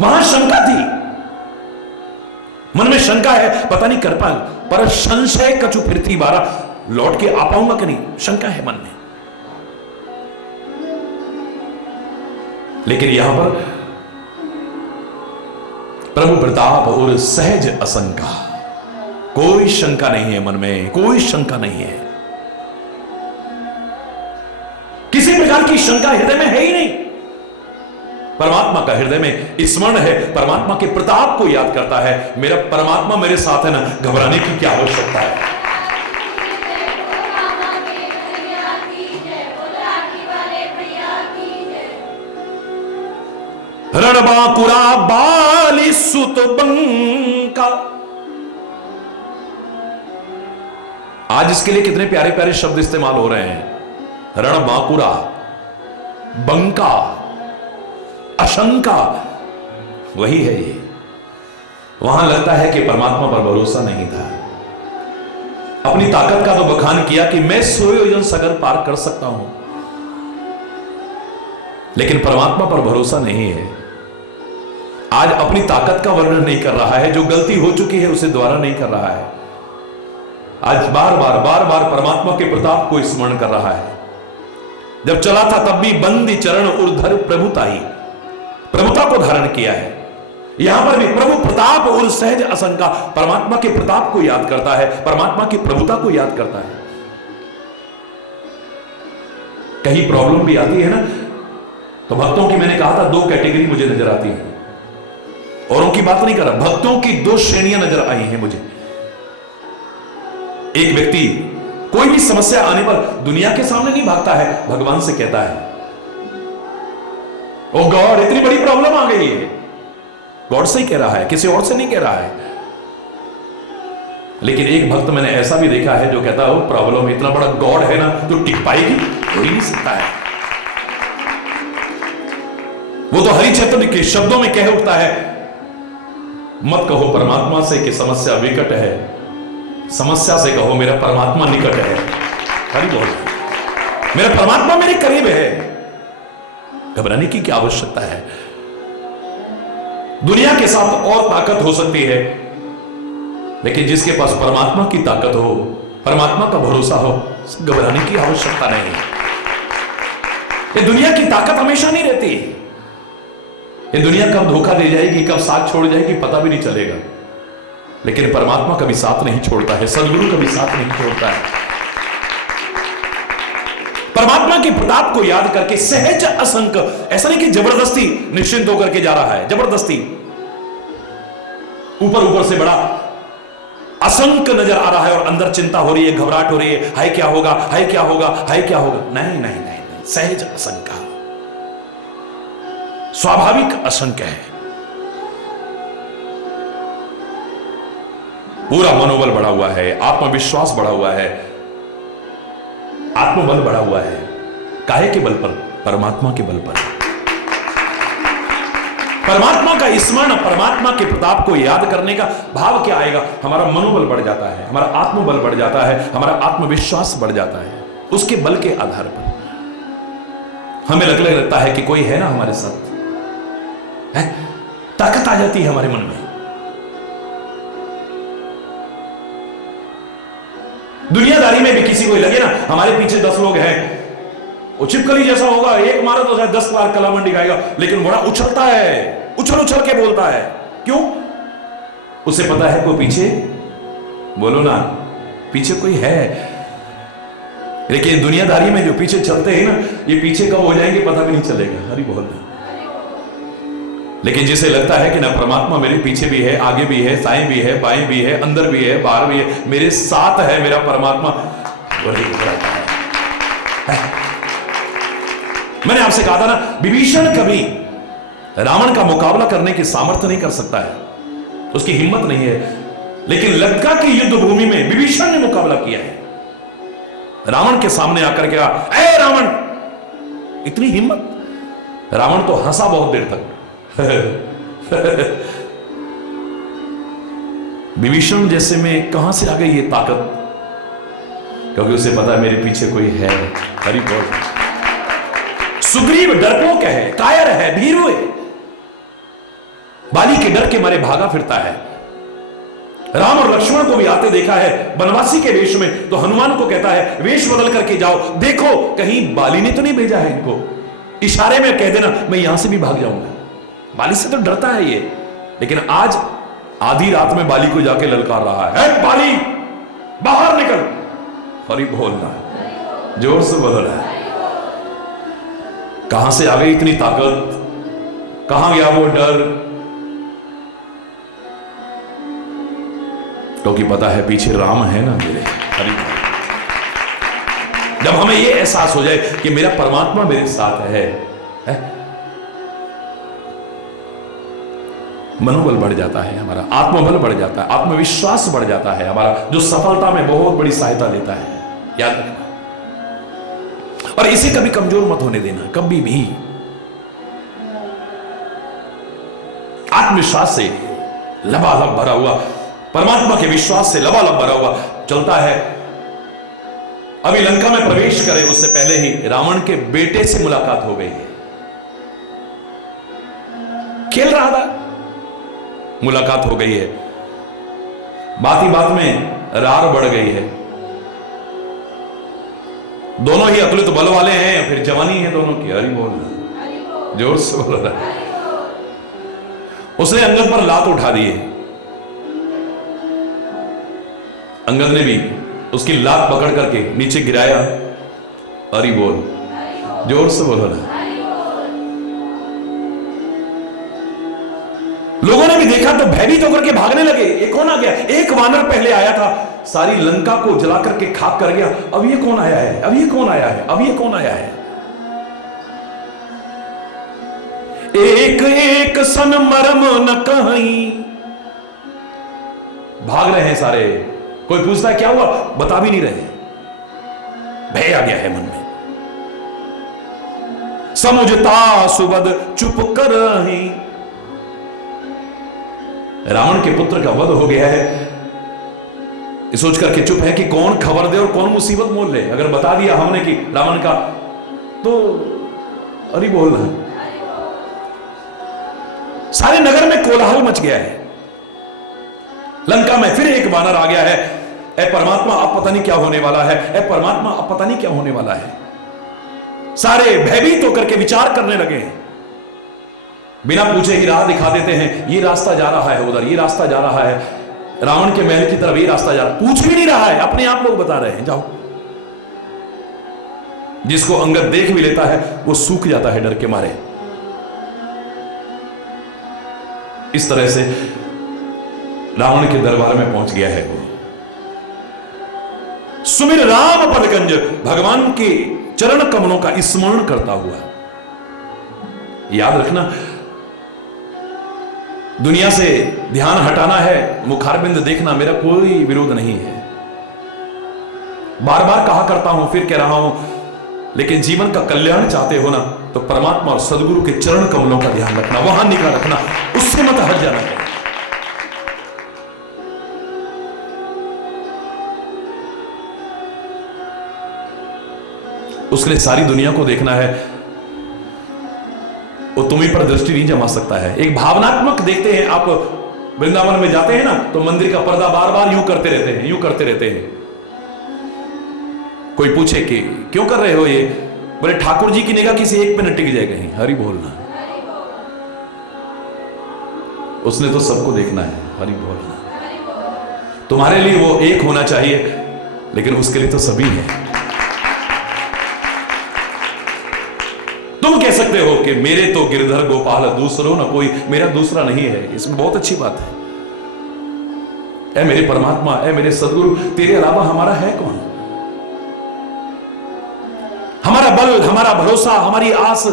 वहां शंका थी, मन में शंका है, पता नहीं कर पाऊंगा, पर संशय कछु फिरती बारा, लौट के आ पाऊंगा कि नहीं, शंका है मन में। लेकिन यहां पर प्रभु प्रताप और सहज असंका, कोई शंका नहीं है मन में, कोई शंका नहीं है। किसी प्रकार की शंका हृदय में है ही नहीं। परमात्मा का हृदय में स्मरण है, परमात्मा के प्रताप को याद करता है। मेरा परमात्मा मेरे साथ है ना, घबराने की क्या आवश्यकता है। रणबांकुरा बाली सुत बंका, आज इसके लिए कितने प्यारे प्यारे शब्द इस्तेमाल हो रहे हैं। रणबांकुरा, बंका, आशंका, वही है ये। वहां लगता है कि परमात्मा पर भरोसा नहीं था। अपनी ताकत का तो बखान किया कि मैं 100 योजन सागर पार कर सकता हूं, लेकिन परमात्मा पर भरोसा नहीं है। आज अपनी ताकत का वर्णन नहीं कर रहा है, जो गलती हो चुकी है उसे दोबारा नहीं कर रहा है। आज बार बार परमात्मा के प्रताप को स्मरण कर रहा है। जब चला था तब भी बंदी चरण उर्धर प्रभुताई, प्रभुता को धारण किया है। यहां पर भी प्रभु प्रताप और सहज असंका, परमात्मा के प्रताप को याद करता है, परमात्मा की प्रभुता को याद करता है। कहीं प्रॉब्लम भी आती है ना, तो भक्तों की मैंने कहा था 2 कैटेगरी मुझे नजर आती है। औरों की बात नहीं कर रहा, भक्तों की 2 श्रेणियां नजर आई हैं मुझे। एक व्यक्ति कोई भी समस्या आने पर दुनिया के सामने नहीं भागता है, भगवान से कहता है, ओ गॉड इतनी बड़ी प्रॉब्लम आ गई है। गॉड से ही कह रहा है, किसी और से नहीं कह रहा है। लेकिन एक भक्त मैंने ऐसा भी देखा है जो कहता है, प्रॉब्लम इतना बड़ा गॉड है ना, तो टिक पाएगी, हो ही नहीं सकता है। वो तो हरि चैतन्य के शब्दों में कह उठता है, मत कहो परमात्मा से कि समस्या विकट है, समस्या से कहो मेरा परमात्मा निकट है। हरि बोल, मेरा परमात्मा मेरे करीब है, घबराने की क्या आवश्यकता है। दुनिया के साथ और ताकत हो सकती है, लेकिन जिसके पास परमात्मा की ताकत हो, परमात्मा का भरोसा हो, घबराने की आवश्यकता नहीं। ये दुनिया की ताकत हमेशा नहीं रहती। ये दुनिया कब धोखा दे जाएगी, कब साथ छोड़ जाएगी, पता भी नहीं चलेगा। लेकिन परमात्मा कभी साथ नहीं छोड़ता है, सदगुरु कभी साथ नहीं छोड़ता है। परमात्मा के प्रताप को याद करके सहज असंक, ऐसा नहीं कि जबरदस्ती निश्चिंत होकर के जा रहा है, जबरदस्ती ऊपर ऊपर से बड़ा असंक नजर आ रहा है और अंदर चिंता हो रही है, घबराहट हो रही है, हाय क्या होगा, हाय क्या होगा, हाय क्या होगा। नहीं नहीं नहीं, नहीं। सहज असंका, स्वाभाविक असंक है। पूरा मनोबल बढ़ा हुआ है, आत्मविश्वास बढ़ा हुआ है, आत्मबल बढ़ा हुआ है। काहे के बल पर? परमात्मा के बल पर। परमात्मा का स्मरण, परमात्मा के प्रताप को याद करने का भाव क्या आएगा? हमारा मनोबल बढ़ जाता है, हमारा आत्मबल बढ़ जाता है, हमारा आत्मविश्वास बढ़ जाता है। उसके बल के आधार पर हमें लगता है कि कोई है ना हमारे साथ, है? ताकत आ जाती है हमारे मन में। दुनियादारी में भी किसी को लगे ना हमारे पीछे 10 लोग हैं, वो छिपकली जैसा होगा, एक मारा तो शायद 10 बार कलामंडी खाएगा, लेकिन बड़ा उछलता है, उछल उछल के बोलता है। क्यों? उसे पता है कोई पीछे, बोलो ना, पीछे कोई है। लेकिन दुनियादारी में जो पीछे चलते हैं ना, ये पीछे कब हो जाएंगे पता भी नहीं चलेगा। हरि बोल। लेकिन जिसे लगता है कि ना परमात्मा मेरे पीछे भी है, आगे भी है, साएं भी है, बाएं भी है, अंदर भी है, बाहर भी है, मेरे साथ है मेरा परमात्मा, बड़ी है। मैंने आपसे कहा था ना, विभीषण कभी रावण का मुकाबला करने की सामर्थ्य नहीं कर सकता है, उसकी हिम्मत नहीं है। लेकिन लंका की युद्ध भूमि में विभीषण ने मुकाबला किया है। रावण के सामने आकर के कहा, ए रावण, इतनी हिम्मत। रावण तो हंसा बहुत देर तक। विभीषण जैसे में कहां से आ गई ये ताकत? क्योंकि उसे पता है मेरे पीछे कोई है। हरि बोल। सुग्रीव डरपोक है, कायर है, भीरू है, बाली के डर के मारे भागा फिरता है। राम और लक्ष्मण को भी आते देखा है बनवासी के वेश में, तो हनुमान को कहता है वेश बदल करके जाओ, देखो कहीं बाली ने तो नहीं भेजा है इनको, इशारे में कह देना मैं यहां से भी भाग जाऊंगा। बाली से तो डरता है ये, लेकिन आज आधी रात में बाली को जाके ललकार रहा है, बाली बाहर निकल। हरि बोलना, जोर से बोल रहा है। कहां से आ गई इतनी ताकत? कहां गया वो डर? क्योंकि पता है पीछे राम है ना मेरे। हरि। जब हमें ये एहसास हो जाए कि मेरा परमात्मा मेरे साथ है? मनोबल बढ़ जाता है, हमारा आत्मबल बढ़ जाता है, आत्मविश्वास बढ़ जाता है हमारा, जो सफलता में बहुत बड़ी सहायता देता है। याद रखना, और इसे कभी कमजोर मत होने देना, कभी भी। आत्मविश्वास से लबालब भरा हुआ, परमात्मा के विश्वास से लबालब भरा हुआ चलता है। अभी लंका में प्रवेश करे उससे पहले ही रावण के बेटे से मुलाकात हो गई है। खेल रहा था, मुलाकात हो गई है, बात ही बात में रार बढ़ गई है। दोनों ही अतुलित बल वाले हैं, फिर जवानी है दोनों की। हरि बोल, जोर से बोल रहा है। उसने अंगद पर लात उठा दी है, अंगद ने भी उसकी लात पकड़ करके नीचे गिराया। हरि बोल, जोर से बोलो ना। लोगों ने भी देखा तो भयभीत होकर के भागने लगे। ये कौन आ गया? एक वानर पहले आया था, सारी लंका को जला करके खाक कर गया। अब ये कौन आया है? अब ये कौन आया है? अब ये कौन आया है? एक एक सन मरम न कहीं। भाग रहे हैं सारे। कोई पूछता है क्या हुआ, बता भी नहीं रहे। भय आ गया है मन में। समुझता सुबद चुप कर रही। रावण के पुत्र का वध हो गया है, सोच करके चुप है कि कौन खबर दे और कौन मुसीबत मोल ले। अगर बता दिया हमने कि रावण का, तो अरे बोलना, सारे नगर में कोलाहल मच गया है। लंका में फिर एक वानर आ गया है। ए परमात्मा, अब पता नहीं क्या होने वाला है। ए परमात्मा, अब पता नहीं क्या होने वाला है। सारे भयभीत होकर के विचार करने लगे हैं। बिना पूछे ही राह दिखा देते हैं, ये रास्ता जा रहा है उधर, ये रास्ता जा रहा है रावण के महल की तरफ, ये रास्ता जा रहा है। पूछ भी नहीं रहा है, अपने आप लोग बता रहे हैं, जाओ। जिसको अंगद देख भी लेता है वो सूख जाता है डर के मारे। इस तरह से रावण के दरबार में पहुंच गया है वो। सुमिर राम पदगंज, भगवान के चरण कमलों का स्मरण करता हुआ। याद रखना, दुनिया से ध्यान हटाना है, मुखारबिंद देखना, मेरा कोई विरोध नहीं है। बार बार कहा करता हूं, फिर कह रहा हूं, लेकिन जीवन का कल्याण चाहते हो ना, तो परमात्मा और सदगुरु के चरण कमलों का ध्यान रखना, वहां निगाह रखना, उससे मत हट जाना है। उसके लिए सारी दुनिया को देखना है, वो तुम्हीं पर दृष्टि नहीं जमा सकता है। एक भावनात्मक देखते हैं, आप वृंदावन में जाते हैं ना, तो मंदिर का पर्दा बार बार यूं करते रहते हैं, यूं करते रहते हैं। कोई पूछे कि क्यों कर रहे हो ये, बोले ठाकुर जी की निगाह किसी एक पे न टिक जाए कहीं। हरि बोलना, उसने तो सबको देखना है। हरि बोलना, तुम्हारे लिए वो एक होना चाहिए, लेकिन उसके लिए तो सभी है। तुम कह सकते हो कि मेरे तो गिरधर गोपाल दूसरो ना कोई, मेरा दूसरा नहीं है। इसमें बहुत अच्छी बात है। ऐ मेरे परमात्मा, ऐ मेरे सदगुरु, तेरे अलावा हमारा है कौन? हमारा बल, हमारा भरोसा, हमारी आस,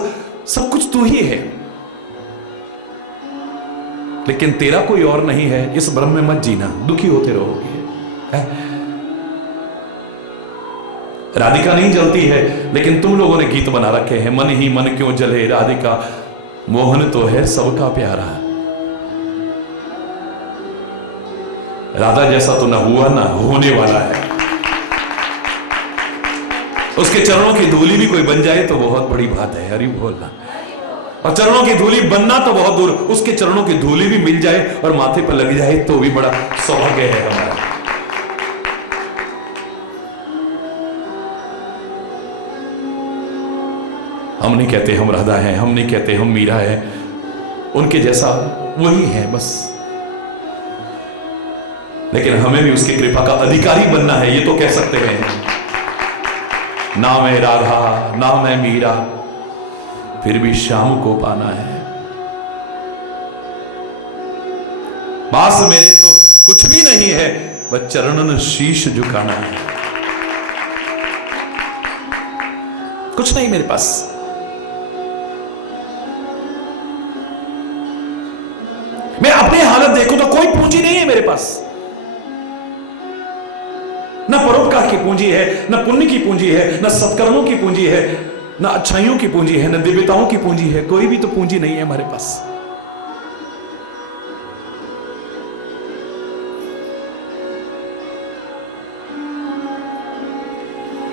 सब कुछ तू ही है, लेकिन तेरा कोई और नहीं है। इस भ्रम में मत जीना, दुखी होते रहोगे। राधिका नहीं जलती है, लेकिन तुम लोगों ने गीत बना रखे हैं, मन ही मन क्यों जले राधिका, मोहन तो है सबका प्यारा। राधा जैसा तो ना हुआ ना होने वाला है। उसके चरणों की धूली भी कोई बन जाए तो बहुत बड़ी बात है। हरि बोलना, और चरणों की धूली बनना तो बहुत दूर, उसके चरणों की धूली भी मिल जाए और माथे पर लग जाए तो भी बड़ा सौभाग्य है हमारा। हम नहीं कहते हम राधा हैं, हम नहीं कहते हम मीरा है, उनके जैसा वही है बस। लेकिन हमें भी उसकी कृपा का अधिकारी बनना है, ये तो कह सकते हैं। ना मैं राधा, ना मैं मीरा, फिर भी श्याम को पाना है। पास मेरे तो कुछ भी नहीं है, बस चरणन शीश झुकाना है। कुछ नहीं मेरे पास। मैं देखो तो कोई पूंजी नहीं है मेरे पास। न परोपकार की पूंजी है, न पुण्य की पूंजी है, न सत्कर्मों की पूंजी है, न अच्छाइयों की पूंजी है, न दिव्यताओं की पूंजी है। कोई भी तो पूंजी नहीं है हमारे पास।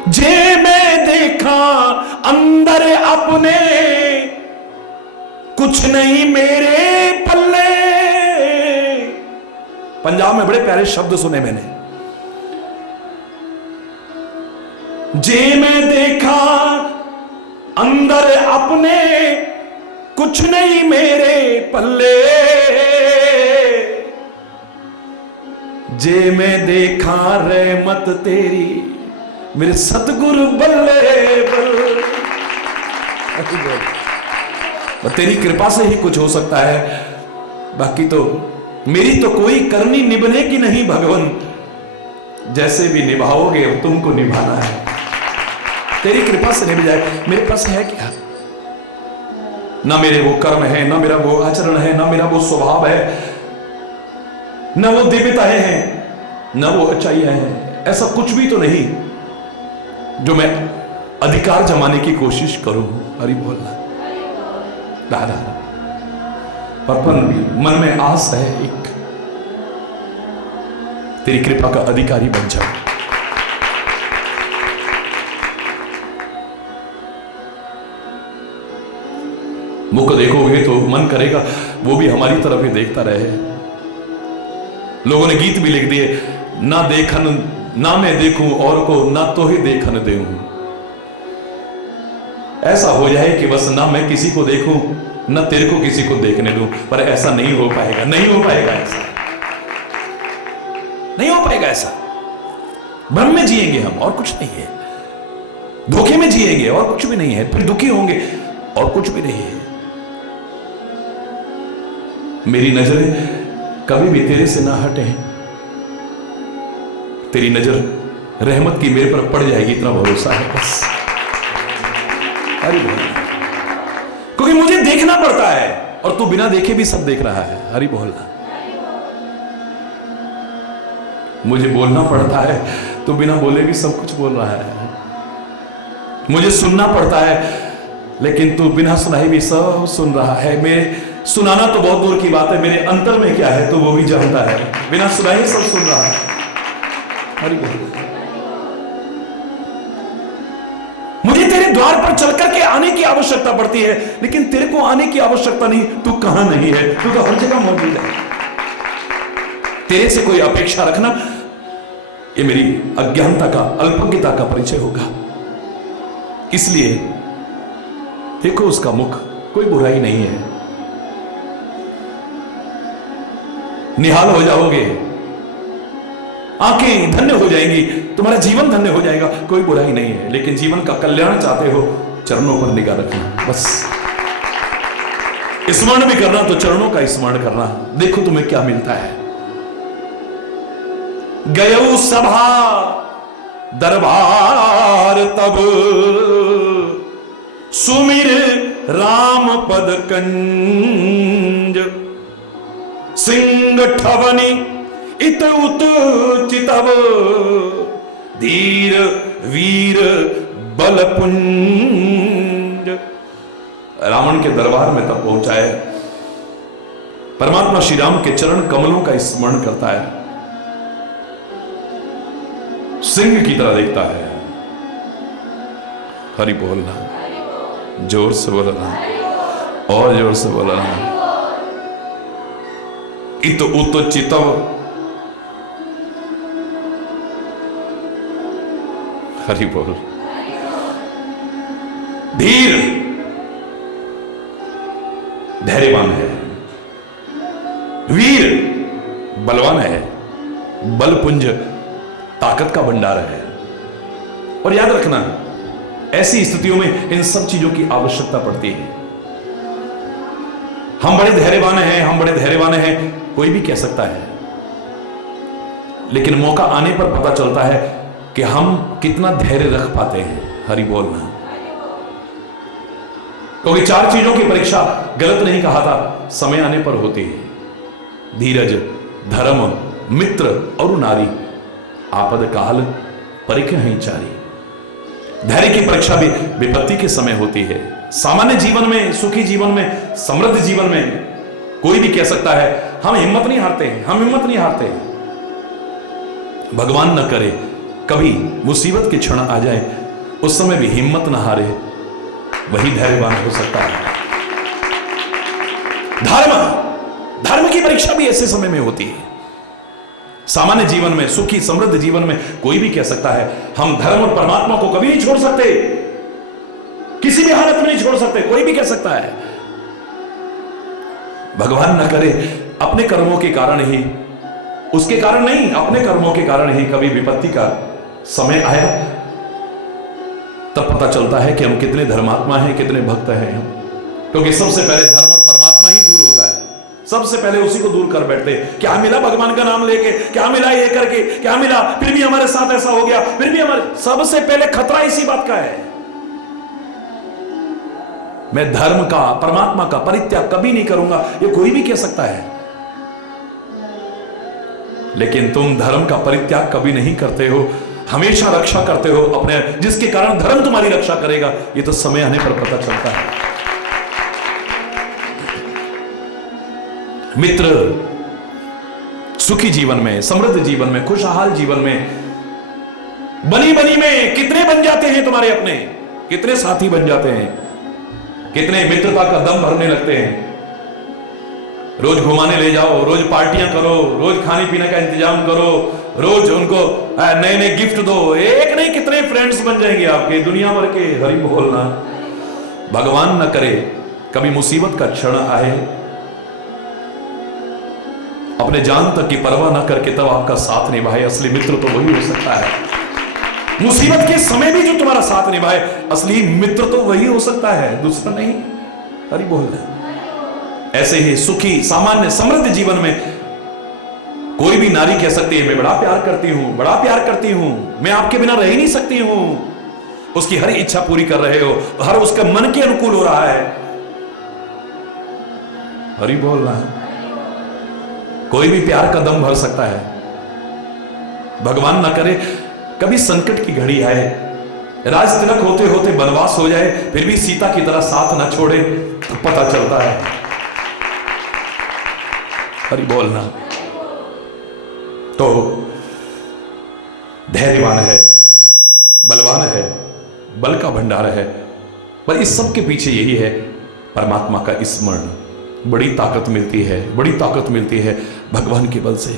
जे मैं देखा अंदर अपने, कुछ नहीं मेरे पल्ले। पंजाब में बड़े प्यारे शब्द सुने मैंने। जे मैं देखा अंदर अपने, कुछ नहीं मेरे पल्ले। जे मैं देखा रहमत तेरी, मेरे सतगुरु बल्ले बल्ले। तेरी कृपा से ही कुछ हो सकता है, बाकी तो मेरी तो कोई करनी निभने की नहीं भगवान। जैसे भी निभाओगे तुमको निभाना है, तेरी कृपा से निभ जाए। मेरे पास है क्या? ना मेरे वो कर्म है, ना मेरा वो आचरण है, ना मेरा वो स्वभाव है, ना वो दिव्यताएं हैं, ना वो अच्छाइयां हैं। ऐसा कुछ भी तो नहीं जो मैं अधिकार जमाने की कोशिश करूं। हरि बोलना दादा। अपन भी मन में आस है एक, तेरी कृपा का अधिकारी बन जाओ। मुख देखोगे तो मन करेगा वो भी हमारी तरफ ही देखता रहे। लोगों ने गीत भी लिख दिए, ना देखन ना मैं देखूं और को, ना तो ही देखन देऊं। ऐसा हो जाए कि बस ना मैं किसी को देखूं, ना तेरे को किसी को देखने दूं। पर ऐसा नहीं हो पाएगा, नहीं हो पाएगा, ऐसा नहीं हो पाएगा। ऐसा भ्रम में जिएंगे हम, और कुछ नहीं है। धोखे में जिएंगे और कुछ भी नहीं है। फिर दुखी होंगे और कुछ भी नहीं है। मेरी नजरें कभी भी तेरे से ना हटे। तेरी नजर रहमत की मेरे पर पड़ जाएगी, इतना भरोसा है बस। हरि बोल। क्योंकि मुझे देखना पड़ता है और तू बिना देखे भी सब देख रहा है। हरि बोलना। मुझे बोलना पड़ता है, तू बिना बोले भी सब कुछ बोल रहा है। मुझे सुनना पड़ता है, लेकिन तू बिना सुनाए भी सब सुन रहा है। मेरे सुनाना तो बहुत दूर की बात है, मेरे अंतर में क्या है तो वो भी जानता है। बिना सुनाए सब सुन रहा है। हरि बोल। मुझे तेरे द्वार पर चल करके आने की आवश्यकता पड़ती है, लेकिन तेरे को आने की आवश्यकता नहीं। तू कहां नहीं है, तू तो हर जगह मौजूद है। तेरे से कोई अपेक्षा रखना, ये मेरी अज्ञानता का, अल्पज्ञता का परिचय होगा। इसलिए देखो उसका मुख, कोई बुराई नहीं है। निहाल हो जाओगे, आंखें धन्य हो जाएंगी, तुम्हारा जीवन धन्य हो जाएगा। कोई बुराई नहीं है, लेकिन जीवन का कल्याण चाहते हो, चरणों पर निगाह रखना बस। स्मरण भी करना तो चरणों का स्मरण करना। देखो तुम्हें क्या मिलता है। गयऊ सभा दरबार तब, सुमिर राम पद कंज। सिंह ठवनी इत उत चितव, धीर वीर बल पुंज। रावण के दरबार में तब पहुंचा है। परमात्मा श्री राम के चरण कमलों का स्मरण करता है। सिंह की तरह देखता है। हरि बोलना, जोर से बोलना, और जोर से बोलना। इत उत चितव, हरि बोल। धीर धैर्यवान है, वीर बलवान है, बलपुंज ताकत का भंडार है। और याद रखना, ऐसी स्थितियों में इन सब चीजों की आवश्यकता पड़ती है। हम बड़े धैर्यवान हैं, हम बड़े धैर्यवान हैं, कोई भी कह सकता है, लेकिन मौका आने पर पता चलता है कि हम कितना धैर्य रख पाते हैं। हरि बोलना। क्योंकि चार चीजों की परीक्षा, गलत नहीं कहा था, समय आने पर होती है। धीरज, धर्म, मित्र और नारी, आपद काल परिख हैं चारी। धैर्य की परीक्षा भी विपत्ति के समय होती है। सामान्य जीवन में, सुखी जीवन में, समृद्ध जीवन में कोई भी कह सकता है हम हिम्मत नहीं हारते हैं, हम हिम्मत नहीं हारते हैं। भगवान न करे कभी मुसीबत के क्षण आ जाए, उस समय भी हिम्मत न हारे, वही धैर्यवान हो सकता है। धर्म की परीक्षा भी ऐसे समय में होती है। सामान्य जीवन में, सुखी समृद्ध जीवन में कोई भी कह सकता है हम धर्म और परमात्मा को कभी नहीं छोड़ सकते, किसी भी हालत में नहीं छोड़ सकते, कोई भी कह सकता है। भगवान न करे अपने कर्मों के कारण ही, उसके कारण नहीं, अपने कर्मों के कारण ही कभी विपत्ति का समय आया, तब पता चलता है कि हम कितने धर्मात्मा हैं, कितने भक्त हैं हम। क्योंकि सबसे पहले धर्म और परमात्मा ही दूर होता है, सबसे पहले उसी को दूर कर बैठते। क्या मिला भगवान का नाम लेके, क्या मिला ये करके, क्या मिला, फिर भी हमारे साथ ऐसा हो गया, फिर भी हमारे, सबसे पहले खतरा इसी बात का है। मैं धर्म का, परमात्मा का परित्याग कभी नहीं करूंगा, ये कोई भी कह सकता है। लेकिन तुम धर्म का परित्याग कभी नहीं करते हो, हमेशा रक्षा करते हो अपने, जिसके कारण धर्म तुम्हारी रक्षा करेगा, ये तो समय आने पर पता चलता है। मित्र, सुखी जीवन में, समृद्ध जीवन में, खुशहाल जीवन में, बनी बनी में कितने बन जाते हैं तुम्हारे अपने, कितने साथी बन जाते हैं, कितने मित्रता का दम भरने लगते हैं। रोज घुमाने ले जाओ, रोज पार्टियां करो, रोज खाने पीने का इंतजाम करो, रोज उनको नए नए गिफ्ट दो, एक नहीं कितने फ्रेंड्स बन जाएंगे आपके, दुनिया भर के। हरि बोलना। भगवान न करे कभी मुसीबत का क्षण आए, अपने जान तक की परवाह न करके तब आपका साथ निभाए, असली मित्र तो वही हो सकता है। मुसीबत के समय भी जो तुम्हारा साथ निभाए, असली मित्र तो वही हो सकता है, दूसरा नहीं। हरि बोलना। ऐसे ही सुखी सामान्य समृद्ध जीवन में कोई भी नारी कह सकती है मैं बड़ा प्यार करती हूं, बड़ा प्यार करती हूं, मैं आपके बिना रह ही नहीं सकती हूं। उसकी हर इच्छा पूरी कर रहे हो, हर उसका मन के अनुकूल हो रहा है। हरि बोलना। कोई भी प्यार का दम भर सकता है। भगवान ना करे कभी संकट की घड़ी आए, राज तिलक होते होते वनवास हो जाए, फिर भी सीता की तरह साथ ना छोड़े, तो पता चलता है। हरि बोलना। तो धैर्यवान है, बलवान है, बल का भंडार है, पर इस सब के पीछे यही है परमात्मा का स्मरण। बड़ी ताकत मिलती है, बड़ी ताकत मिलती है भगवान के बल से।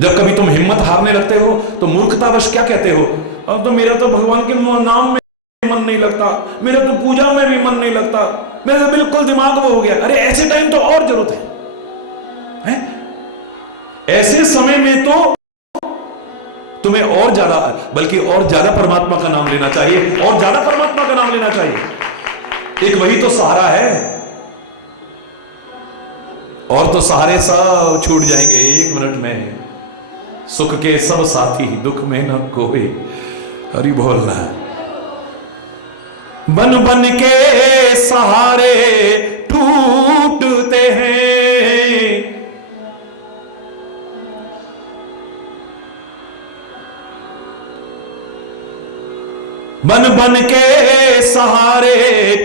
जब कभी तुम हिम्मत हारने लगते हो तो मूर्खतावश क्या कहते हो, अब तो मेरा तो भगवान के नाम में मन नहीं लगता, मेरा तो पूजा में भी मन नहीं लगता, मेरा तो बिल्कुल दिमाग वो हो गया। अरे ऐसे टाइम तो और जरूरत है? ऐसे समय में तो तुम्हें और ज्यादा, बल्कि और ज्यादा परमात्मा का नाम लेना चाहिए, और ज्यादा परमात्मा का नाम लेना चाहिए। एक वही तो सहारा है, और तो सहारे सब छूट जाएंगे एक मिनट में। सुख के सब साथी, दुख में न कोई। हरि बोलना। बन बन के सहारे टूटते हैं, बन बन के सहारे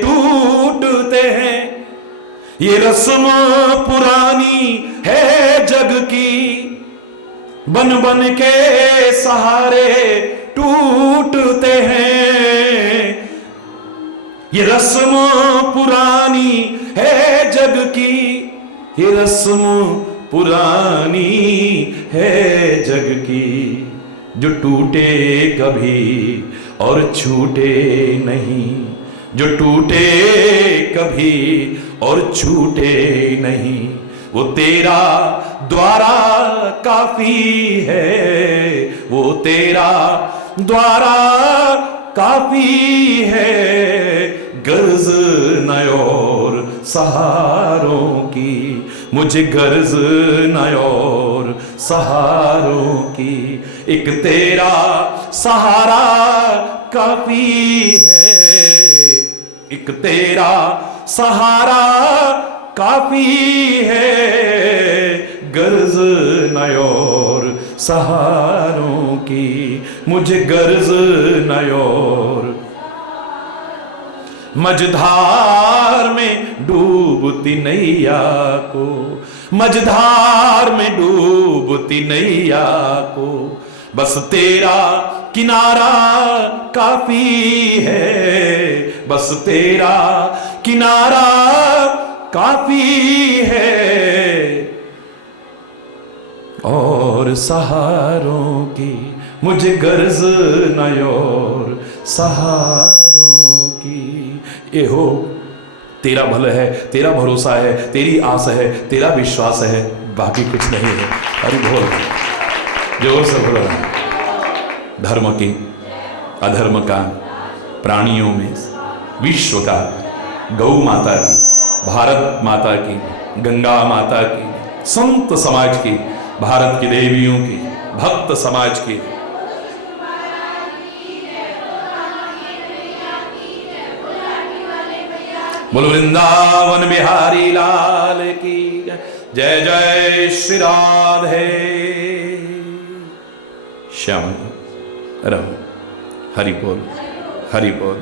टूटते हैं। ये रस्म पुरानी है जग की, बन बन के सहारे टूटते हैं। ये रस्म पुरानी है जग की, ये रस्म पुरानी है जग की। जो टूटे कभी और छूटे नहीं, जो टूटे कभी और छूटे नहीं, वो तेरा द्वारा काफी है, वो तेरा द्वारा काफी है। गर्ज न और सहारों की, मुझे गर्ज न और सहारों की। एक तेरा सहारा काफी है, एक तेरा सहारा काफी है। गर्ज न और सहारों की, मुझे गर्ज न और। मझधार में डूबती नैया को, मझधार में डूबती नैया को, बस तेरा किनारा काफी है, बस तेरा किनारा काफी है। और सहारों की मुझे गर्ज न और सहारों की। ए हो, तेरा भला है, तेरा भरोसा है, तेरी आस है, तेरा विश्वास है, बाकी कुछ नहीं है। अरे बोल, जोर से बोलो। धर्म की, अधर्म का, प्राणियों में, विश्व का, गौ माता की, भारत माता की, गंगा माता की, संत समाज की, भारत की देवियों की, भक्त समाज की। बोलो वृंदावन बिहारी लाल की जय। जय श्री राधे श्याम रहो। हरि बोल, हरि बोल।